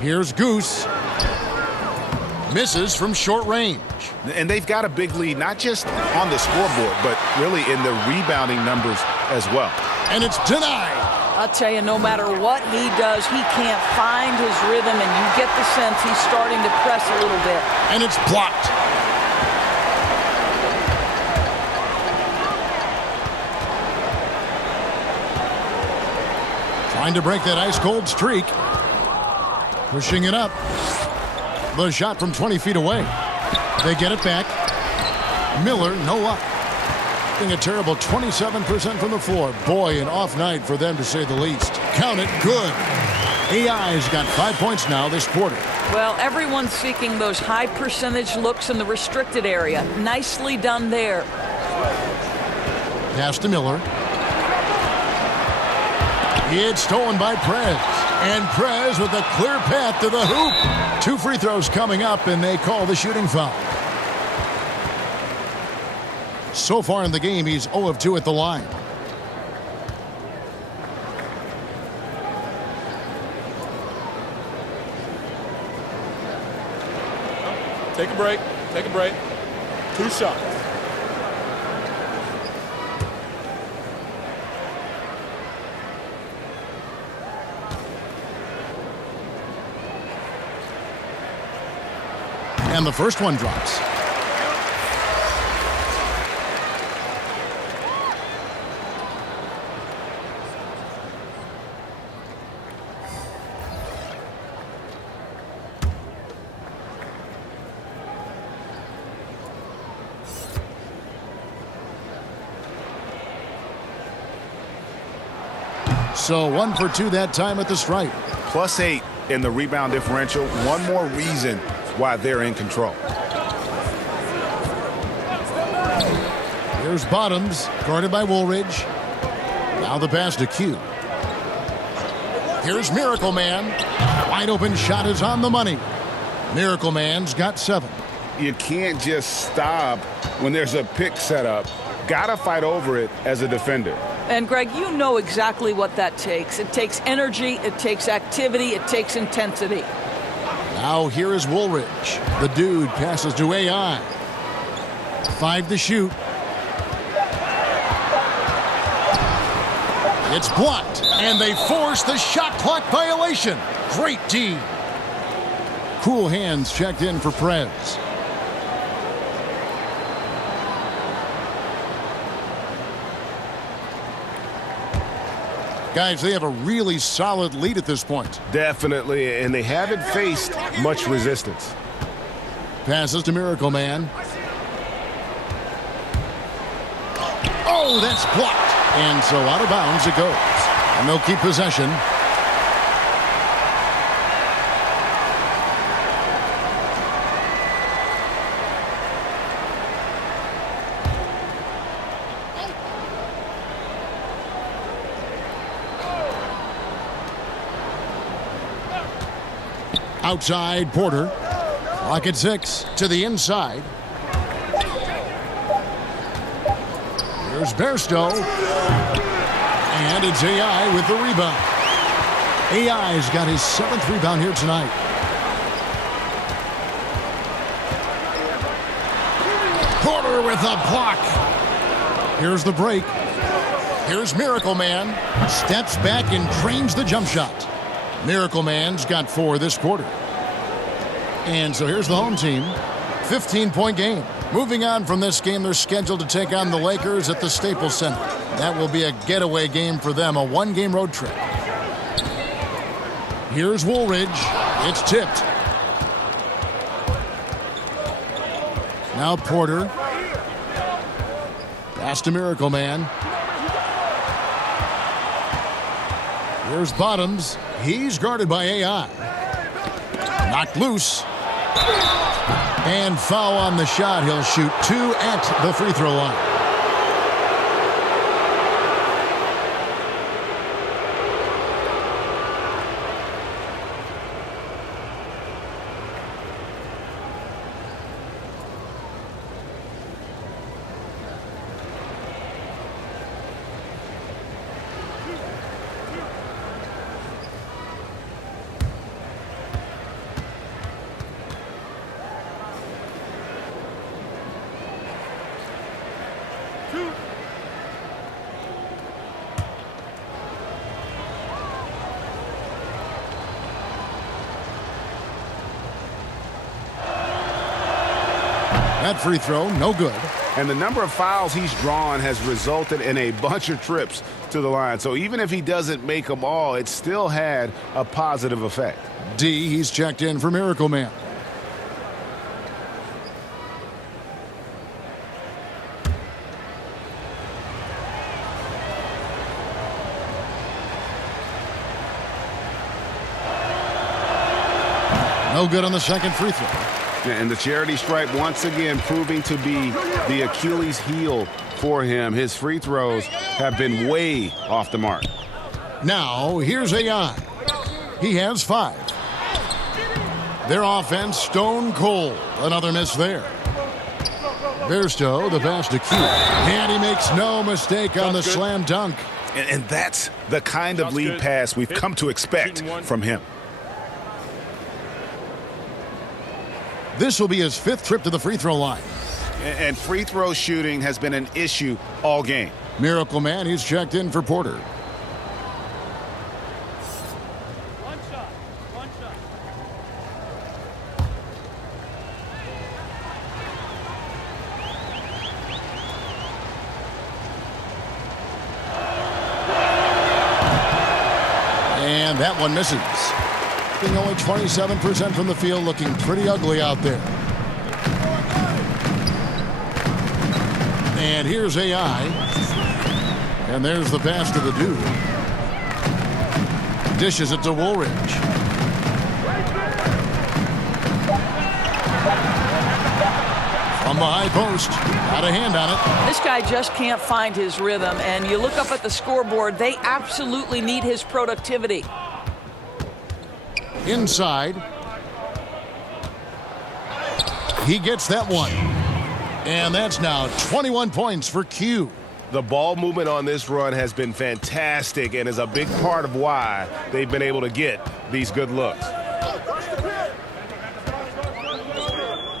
Here's Goose. Misses from short range. And they've got a big lead, not just on the scoreboard, but really in the rebounding numbers as well. And it's denied. I'll tell you, no matter what he does, he can't find his rhythm, and you get the sense he's starting to press a little bit. And it's blocked. Trying to break that ice-cold streak. Pushing it up. The shot from 20 feet away. They get it back. Miller, no luck. Getting a terrible 27% from the floor. Boy, an off night for them, to say the least. Count it, good. AI's got 5 points now this quarter. Well, everyone's seeking those high percentage looks in the restricted area. Nicely done there. Pass to Miller. It's stolen by Prez. And Prez with a clear path to the hoop. 2 free throws coming up, and they call the shooting foul. So far in the game, he's 0 of 2 at the line. Take a break. Take a break. 2 shots. And the first one drops. So 1 for 2 that time at the stripe. +8 in the rebound differential. One more reason why they're in control. Here's Bottoms, guarded by Woolridge. Now the pass to Q. Here's Miracle Man. Wide open shot is on the money. Miracle Man's got 7. You can't just stop when there's a pick set up. Gotta fight over it as a defender. And Greg, you know exactly what that takes. It takes energy, it takes activity, it takes intensity. Now here is Woolridge. The dude passes to AI. 5 to shoot. It's blocked, and they force the shot clock violation. Great D. Cool Hands checked in for Prez. Guys, they have a really solid lead at this point. Definitely, and they haven't faced much resistance. Passes to Miracle Man. Oh, that's blocked. And so out of bounds it goes. And they'll keep possession. Outside, Porter. Clock at 6 to the inside. Here's Bairstow. And it's AI with the rebound. AI's got his 7th rebound here tonight. Porter with a block. Here's the break. Here's Miracle Man. Steps back and trains the jump shot. Miracle Man's got 4 this quarter. And so here's the home team. 15-point game. Moving on from this game, they're scheduled to take on the Lakers at the Staples Center. That will be a getaway game for them, a 1-game road trip. Here's Woolridge. It's tipped. Now Porter. Pass to Miracle Man. Here's Bottoms. He's guarded by AI. Knocked loose. And foul on the shot. He'll shoot 2 at the free throw line. That free throw, no good. And the number of fouls he's drawn has resulted in a bunch of trips to the line. So even if he doesn't make them all, it still had a positive effect. D, he's checked in for Miracle Man. No good on the second free throw. And the charity stripe once again proving to be the Achilles heel for him. His free throws have been way off the mark. Now, here's AI. He has 5. Their offense, stone cold. Another miss there. Bairstow, the pass to Q. And he makes no mistake on the slam dunk. And that's the kind of lead pass we've come to expect from him. This will be his 5th trip to the free throw line. And free throw shooting has been an issue all game. Miracle Man, he's checked in for Porter. One shot. And that one misses. Being only 27% from the field, looking pretty ugly out there. And here's AI. And there's the pass to the dude. Dishes it to Woolridge. From the high post. Got a hand on it. This guy just can't find his rhythm. And you look up at the scoreboard, they absolutely need his productivity. Inside. He gets that one. And that's now 21 points for Q. The ball movement on this run has been fantastic and is a big part of why they've been able to get these good looks.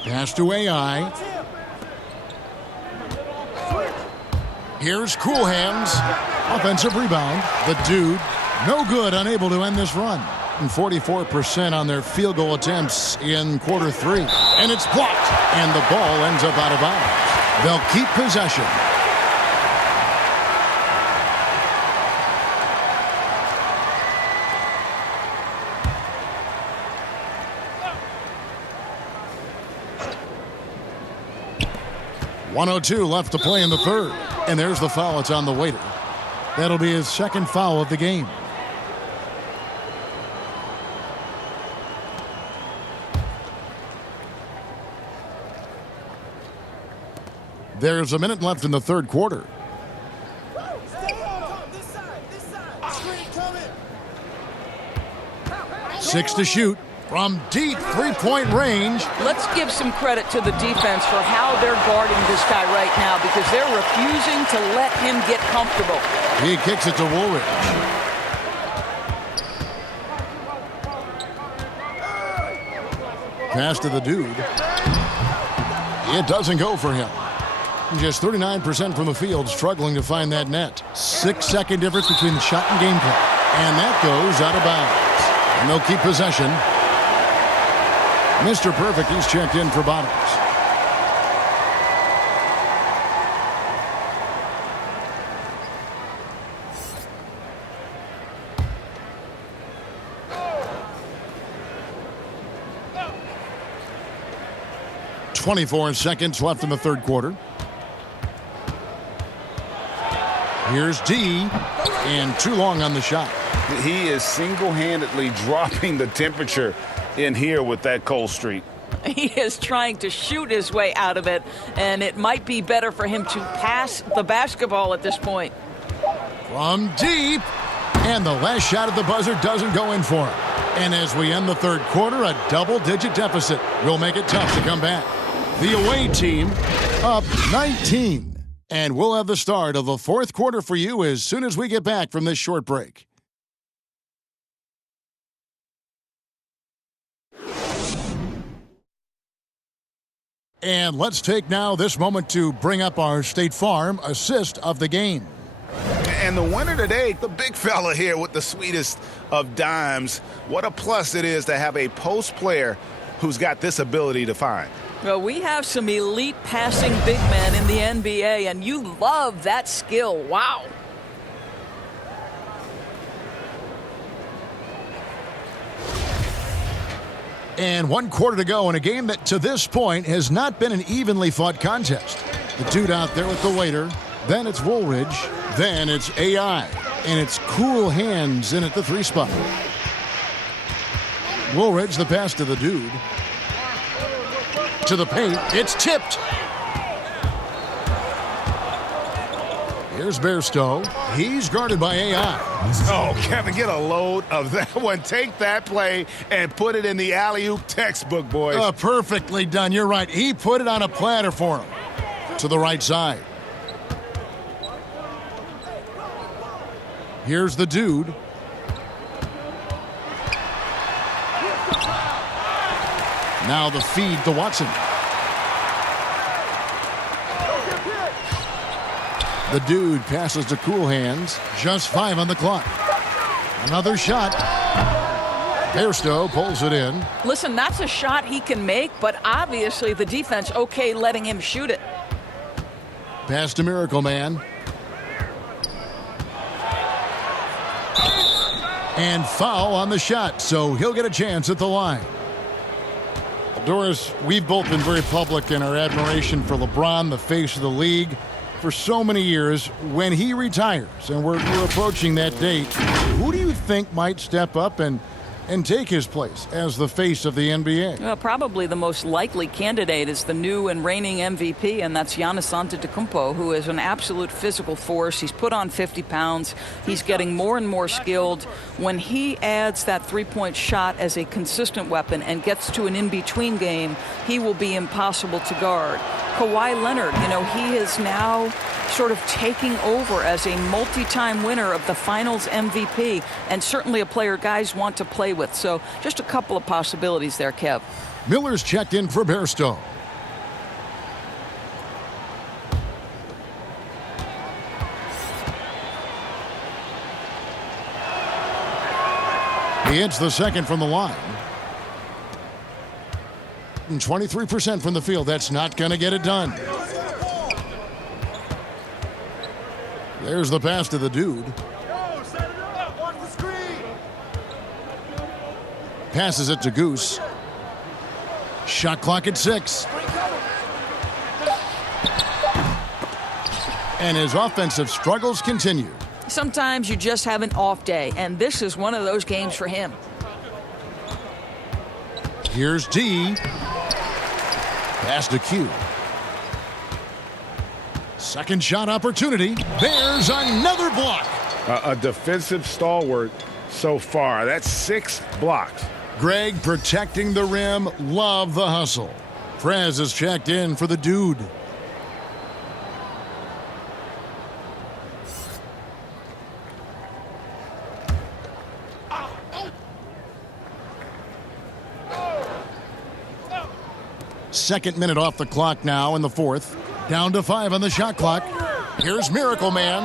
Pass to AI. Here's Cool Hands. Offensive rebound. The dude, no good, unable to end this run. And 44% on their field goal attempts in quarter 3. And it's blocked. And the ball ends up out of bounds. They'll keep possession. 1:02 left to play in the third. And there's the foul. It's on the waiter. That'll be his second foul of the game. There's a minute left in the third quarter. 6 to shoot from deep three-point range. Let's give some credit to the defense for how they're guarding this guy right now, because they're refusing to let him get comfortable. He kicks it to Woolridge. Pass to the dude. It doesn't go for him. Just 39% from the field, struggling to find that net. 6-second difference between the shot and game clock. And that goes out of bounds. And they'll keep possession. Mr. Perfect, he's checked in for Bottoms. .24 seconds left in the third quarter. Here's D, and too long on the shot. He is single-handedly dropping the temperature in here with that cold streak. He is trying to shoot his way out of it, and it might be better for him to pass the basketball at this point. From deep, and the last shot at the buzzer doesn't go in for him. And as we end the third quarter, a double-digit deficit will make it tough to come back. The away team up 19. And we'll have the start of the fourth quarter for you as soon as we get back from this short break. And let's take now this moment to bring up our State Farm assist of the game. And the winner today, the big fella here with the sweetest of dimes. What a plus it is to have a post player who's got this ability to find. Well, we have some elite passing big men in the NBA, and you love that skill. Wow. And 1 quarter to go in a game that to this point has not been an evenly fought contest. The dude out there with the waiter, then it's Woolridge, then it's AI, and it's cool hands in at the 3 spot. Woolridge, the pass to the dude. To the paint, it's tipped. Here's Bairstow. He's guarded by AI. Oh, Kevin, get a load of that one. Take that play and put it in the alley-oop textbook, boys. Perfectly done. You're right. He put it on a platter for him. To the right side. Here's the dude. Now the feed to Watson. The dude passes to Cool Hands. Just 5 on the clock. Another shot. Bairstow pulls it in. Listen, that's a shot he can make, but obviously the defense okay letting him shoot it. Pass to Miracle Man. And foul on the shot, so he'll get a chance at the line. Doris, we've both been very public in our admiration for LeBron, the face of the league, for so many years. When he retires, and we're approaching that date, who do you think might step up and take his place as the face of the NBA? Well, probably the most likely candidate is the new and reigning MVP, and that's Giannis Antetokounmpo, who is an absolute physical force. He's put on 50 pounds. He's getting more and more skilled. When he adds that three-point shot as a consistent weapon and gets to an in-between game, he will be impossible to guard. Kawhi Leonard, he is now sort of taking over as a multi-time winner of the Finals MVP, and certainly a player guys want to play with. So just a couple of possibilities there, Kev. Miller's checked in for Bairstow. He hits the second from the line. And 23% from the field. That's not going to get it done. There's the pass to the dude. Passes it to Goose. Shot clock at 6. and his offensive struggles continue. Sometimes you just have an off day, and this is one of those games for him. Here's D. Pass to Q. Second shot opportunity. There's another block. A defensive stalwart so far. That's 6 blocks. Greg protecting the rim. Love the hustle. Prez is checked in for the dude. Second minute off the clock now in the fourth. Down to 5 on the shot clock. Here's Miracle Man.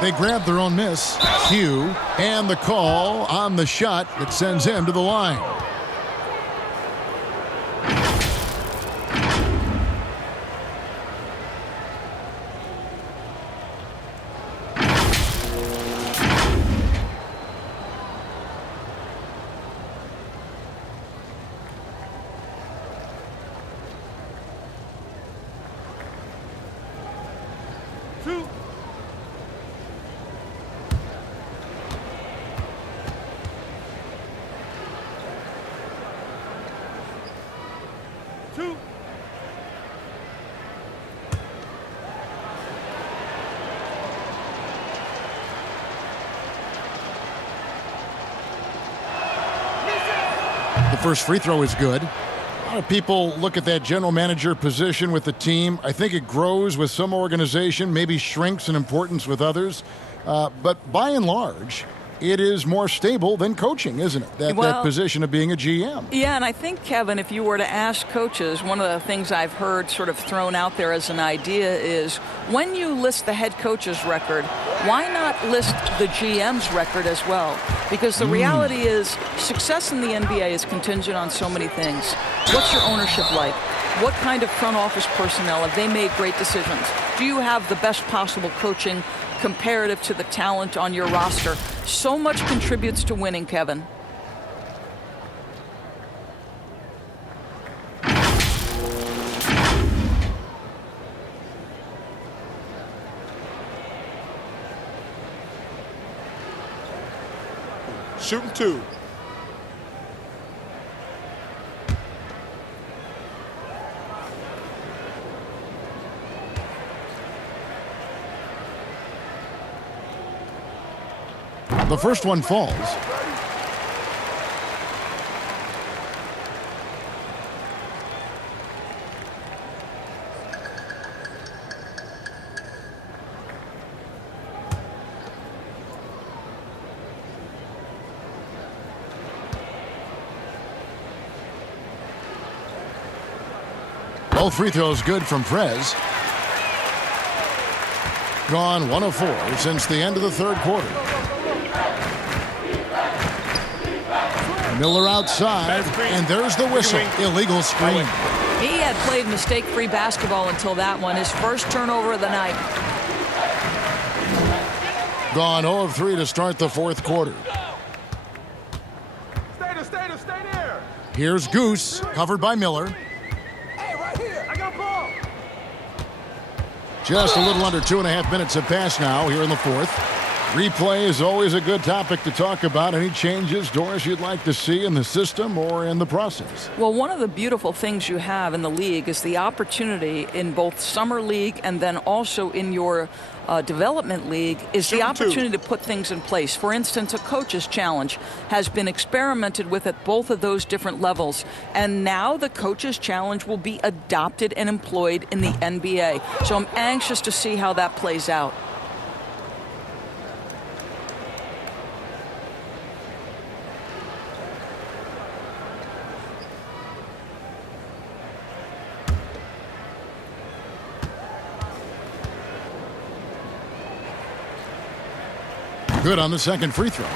They grab their own miss. Q, and the call on the shot that sends him to the line. The first free throw is good. A lot of people look at that general manager position with the team. I think it grows with some organization, maybe shrinks in importance with others. But by and large, it is more stable than coaching, isn't it? That position of being a GM. Yeah, and I think, Kevin, if you were to ask coaches, one of the things I've heard sort of thrown out there as an idea is when you list the head coach's record, why not list the GM's record as well? Because the reality is success in the NBA is contingent on so many things. What's your ownership like? What kind of front office personnel? Have they made great decisions? Do you have the best possible coaching comparative to the talent on your roster? So much contributes to winning, Kevin. Shooting 2. The first one falls. Both free throws good from Prez. Gone 1 of 4 since the end of the third quarter. Miller outside, and there's the whistle. Illegal screen. He had played mistake-free basketball until that one. His first turnover of the night. Gone 0 of 3 to start the fourth quarter. Stay there. Here's Goose, covered by Miller. Hey, right here. I got ball. Just a little under 2.5 minutes have passed now here in the fourth. Replay is always a good topic to talk about. Any changes, Doris, you'd like to see in the system or in the process? Well, one of the beautiful things you have in the league is the opportunity in both Summer League and then also in your development league is the opportunity to put things in place. For instance, a coach's challenge has been experimented with at both of those different levels. And now the coach's challenge will be adopted and employed in the NBA. So I'm anxious to see how that plays out. Good on the second free throw.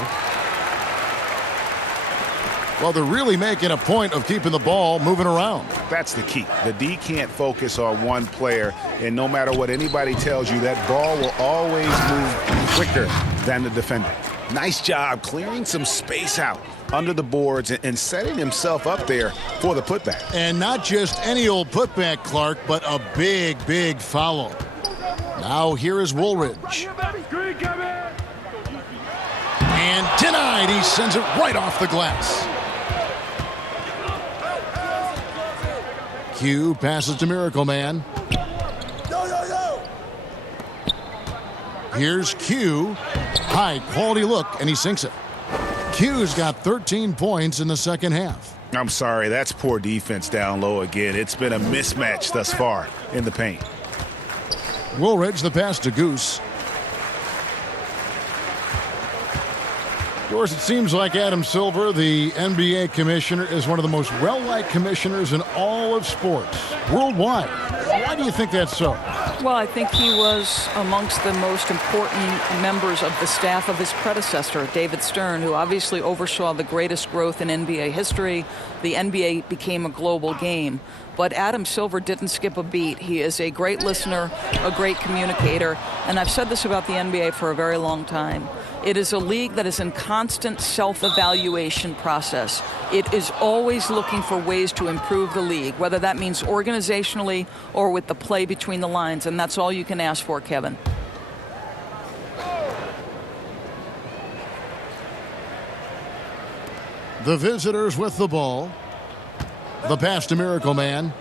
Well, they're really making a point of keeping the ball moving around. That's the key. The D can't focus on one player, and no matter what anybody tells you, that ball will always move quicker than the defender. Nice job clearing some space out under the boards and setting himself up there for the putback. And not just any old putback, Clark, but a big, big foul. Now here is Woolridge. And denied. He sends it right off the glass. Q passes to Miracle Man. Here's Q. High quality look, and he sinks it. Q's got 13 points in the second half. I'm sorry, that's poor defense down low again. It's been a mismatch thus far in the paint. Woolridge, the pass to Goose. Of course, it seems like Adam Silver, the NBA commissioner, is one of the most well-liked commissioners in all of sports, worldwide. Why do you think that's so? Well, I think he was amongst the most important members of the staff of his predecessor, David Stern, who obviously oversaw the greatest growth in NBA history. The NBA became a global game. But Adam Silver didn't skip a beat. He is a great listener, a great communicator, and I've said this about the NBA for a very long time. It is a league that is in constant self-evaluation process. It is always looking for ways to improve the league, whether that means organizationally or with the play between the lines, and that's all you can ask for, Kevin. The visitors with the ball. The pass to Miracle Man.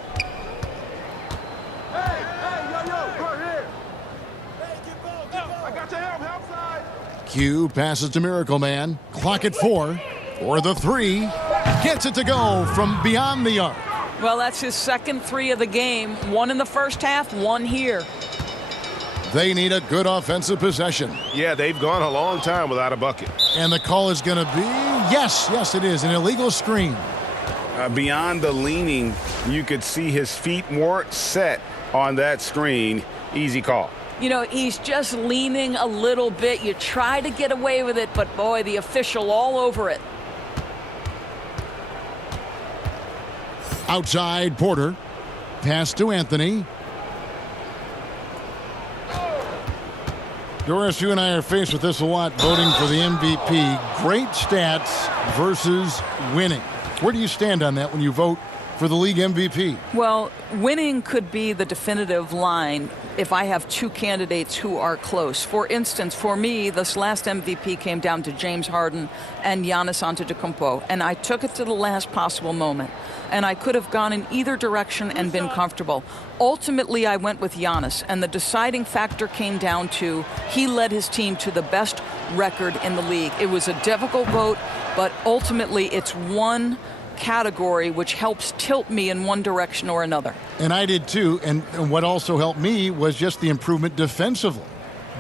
Q passes to Miracle Man. Clock at 4. For the 3. Gets it to go from beyond the arc. Well, that's his second 3 of the game. 1 in the first half, 1 here. They need a good offensive possession. Yeah, they've gone a long time without a bucket. And the call is going to be, yes, it is, an illegal screen. Beyond the leaning, you could see his feet weren't set on that screen. Easy call. You know, he's just leaning a little bit. You try to get away with it, but boy, the official all over it. Outside, Porter. Pass to Anthony. Doris, you and I are faced with this a lot, voting for the MVP. Great stats versus winning. Where do you stand on that when you vote for the league MVP? Well, winning could be the definitive line if I have 2 candidates who are close. For instance, for me, this last MVP came down to James Harden and Giannis Antetokounmpo, and I took it to the last possible moment. And I could have gone in either direction and been comfortable. Ultimately, I went with Giannis, and the deciding factor came down to he led his team to the best record in the league. It was a difficult vote, but ultimately it's one category which helps tilt me in one direction or another. And I did too, and what also helped me was just the improvement defensively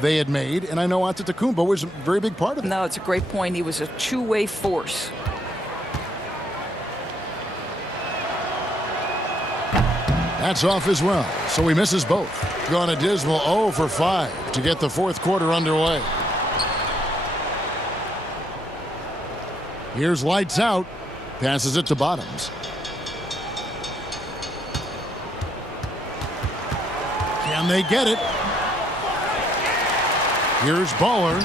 they had made, and I know Antetokounmpo was a very big part of it. No, it's a great point. He was a two-way force. That's off as well, so he misses both. Gone a dismal 0 for 5 to get the fourth quarter underway. Here's lights out. Passes it to Bottoms. Can they get it? Here's Baller.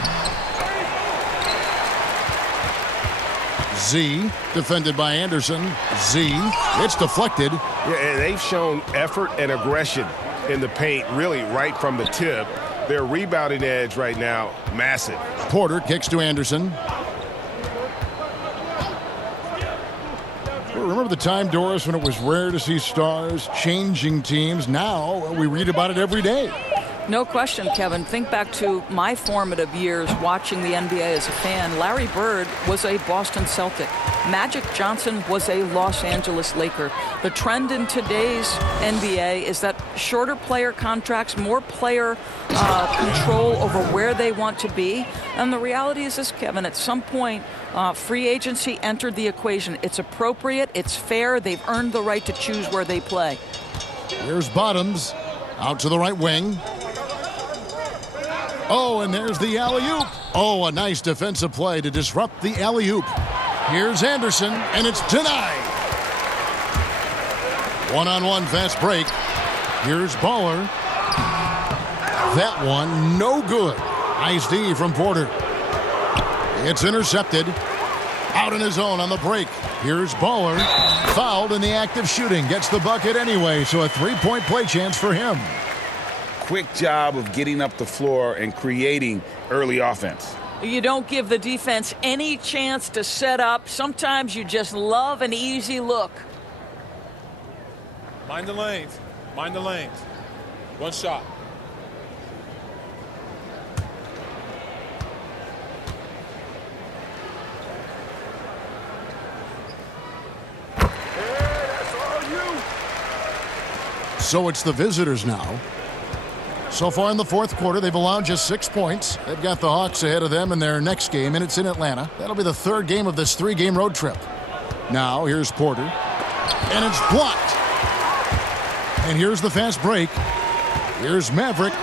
Z, defended by Anderson. Z, it's deflected. Yeah, they've shown effort and aggression in the paint, really right from the tip. Their rebounding edge right now, massive. Porter kicks to Anderson. Remember the time, Doris, when it was rare to see stars changing teams? Now we read about it every day. No question, Kevin. Think back to my formative years watching the NBA as a fan. Larry Bird was a Boston Celtic. Magic Johnson was a Los Angeles Laker. The trend in today's NBA is that shorter player contracts, more player control over where they want to be. And the reality is this, Kevin, at some point, free agency entered the equation. It's appropriate, it's fair, they've earned the right to choose where they play. Here's Bottoms, out to the right wing. Oh, and there's the alley-oop. Oh, a nice defensive play to disrupt the alley-oop. Here's Anderson, and it's denied. One-on-one fast break. Here's Baller. That one, no good. Nice D from Porter. It's intercepted. Out in his own on the break. Here's Baller. Fouled in the act of shooting. Gets the bucket anyway, so a three-point play chance for him. quick job of getting up the floor and creating early offense. You don't give the defense any chance to set up. Sometimes you just love an easy look. Mind the lanes. Mind the lanes. One shot. So it's the visitors now. So far in the fourth quarter, they've allowed just 6 points. They've got the Hawks ahead of them in their next game, and it's in Atlanta. That'll be the third game of this 3-game road trip. Now, here's Porter. And it's blocked. And here's the fast break. Here's Maverick.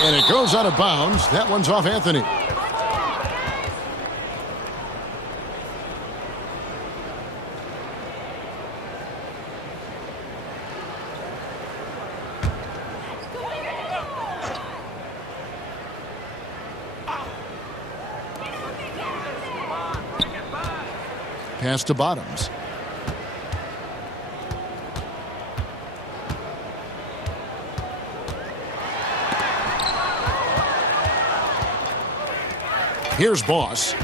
And it goes out of bounds. That one's off Anthony. Pass to Bottoms. Here's Boss.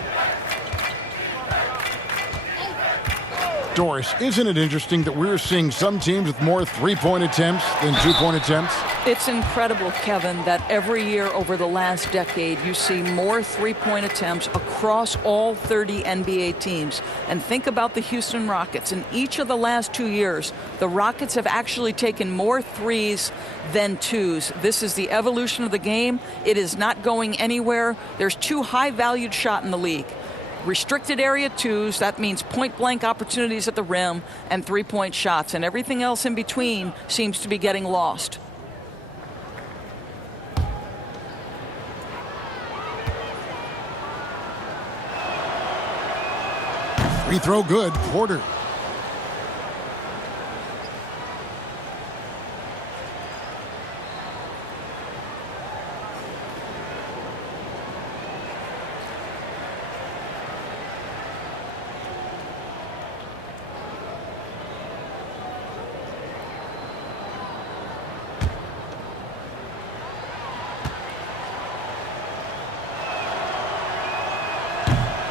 Doris, isn't it interesting that we're seeing some teams with more three-point attempts than two-point attempts? It's incredible, Kevin, that every year over the last decade you see more three-point attempts across all 30 NBA teams. And think about the Houston Rockets. In each of the last 2 years, the Rockets have actually taken more threes than twos. This is the evolution of the game. It is not going anywhere. There's 2 high-valued shots in the league. Restricted area twos, that means point-blank opportunities at the rim, and three-point shots. And everything else in between seems to be getting lost. Free throw good. Porter.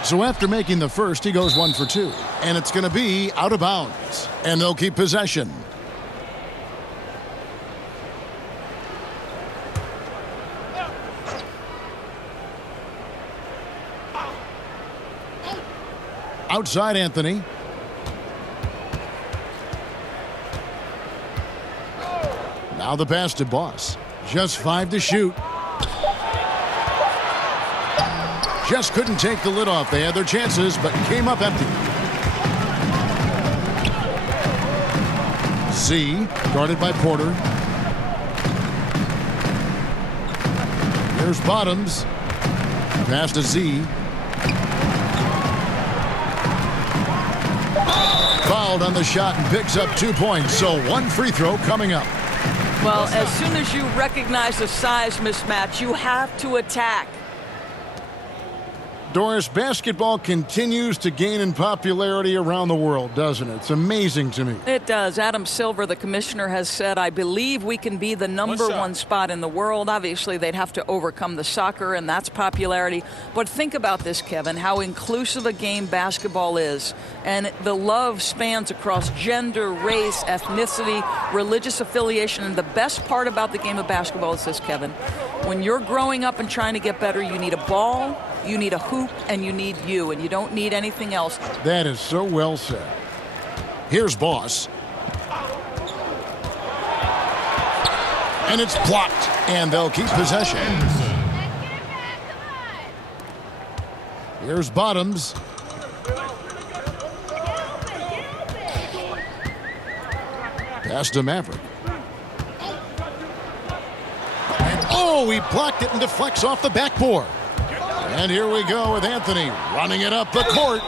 So after making the first, he goes 1 for 2. And it's going to be out of bounds. And they'll keep possession. Outside Anthony. Now the pass to Boss. Just 5 to shoot. Just couldn't take the lid off. They had their chances, but came up empty. Z, guarded by Porter. Here's Bottoms. Pass to Z. Fouled on the shot and picks up 2 points. So 1 free throw coming up. Well, as soon as you recognize the size mismatch, you have to attack. Doris, basketball continues to gain in popularity around the world, doesn't it? It's amazing to me. It does. Adam Silver, the commissioner, has said, I believe we can be the number 1 spot in the world. Obviously, they'd have to overcome the soccer, and that's popularity. But think about this, Kevin, how inclusive a game basketball is. And the love spans across gender, race, ethnicity, religious affiliation. And the best part about the game of basketball is this, Kevin. When you're growing up and trying to get better, you need a ball, you need a hoop, and you need you, and you don't need anything else. That is so well said. Here's Boss. And it's blocked, and they'll keep possession. Here's Bottoms. Pass to Maverick. And oh, he blocked it and deflects off the backboard. And here we go with Anthony running it up the court.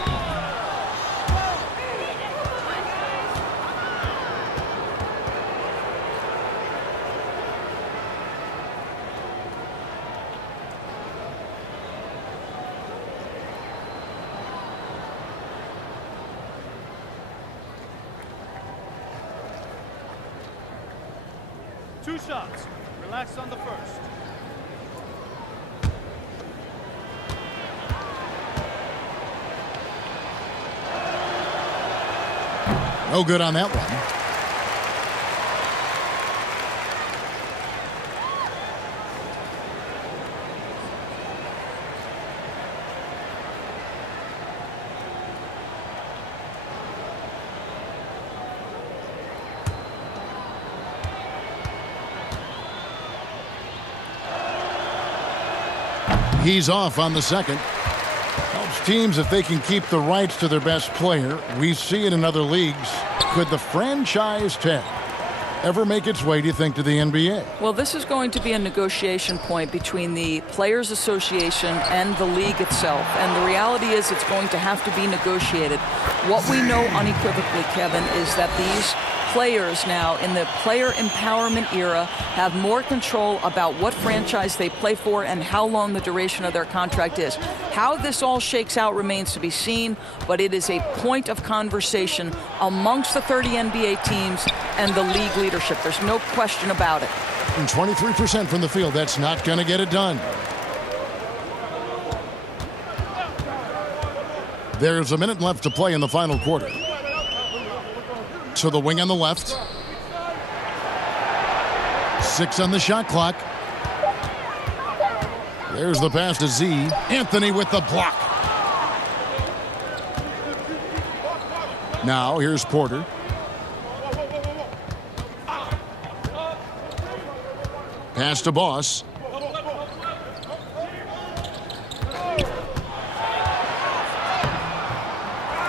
Two shots. Relax on the first. No good on that one. He's off on the second. Helps teams if they can keep the rights to their best player. We see it in other leagues. Could the franchise tag ever make its way, do you think, to the NBA? Well, this is going to be a negotiation point between the Players Association and the league itself. And the reality is it's going to have to be negotiated. What we know unequivocally, Kevin, is that these players now in the player empowerment era have more control about what franchise they play for and how long the duration of their contract is. How this all shakes out remains to be seen, but it is a point of conversation amongst the 30 NBA teams and the league leadership. There's no question about it. And 23% from the field. That's not going to get it done. There's a minute left to play in the final quarter. To the wing on the left. 6 on the shot clock. There's the pass to Z. Anthony with the block. Now here's Porter. Pass to Boss.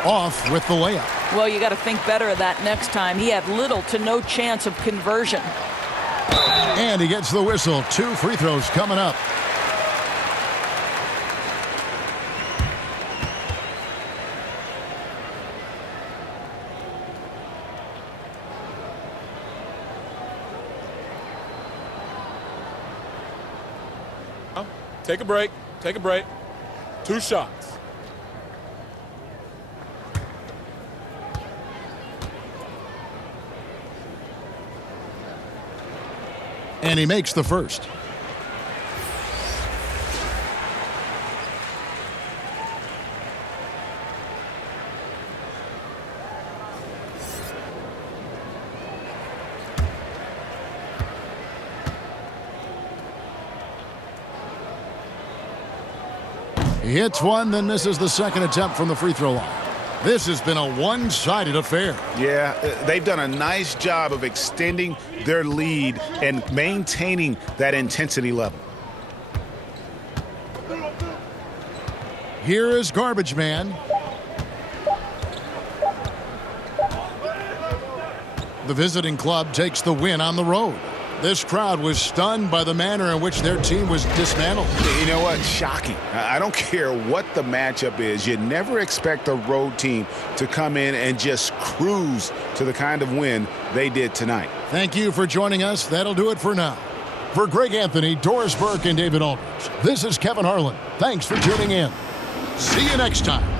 Off with the layup. Well, you got to think better of that next time. He had little to no chance of conversion. And he gets the whistle. 2 free throws coming up. Take a break. Take a break. 2 shots. And he makes the first. He hits one, then misses the second attempt from the free throw line. This has been a one-sided affair. Yeah, they've done a nice job of extending their lead and maintaining that intensity level. Here is Garbage Man. The visiting club takes the win on the road. This crowd was stunned by the manner in which their team was dismantled. You know what? Shocking. I don't care what the matchup is. You never expect a road team to come in and just cruise to the kind of win they did tonight. Thank you for joining us. That'll do it for now. For Greg Anthony, Doris Burke, and David Aldridge, this is Kevin Harlan. Thanks for tuning in. See you next time.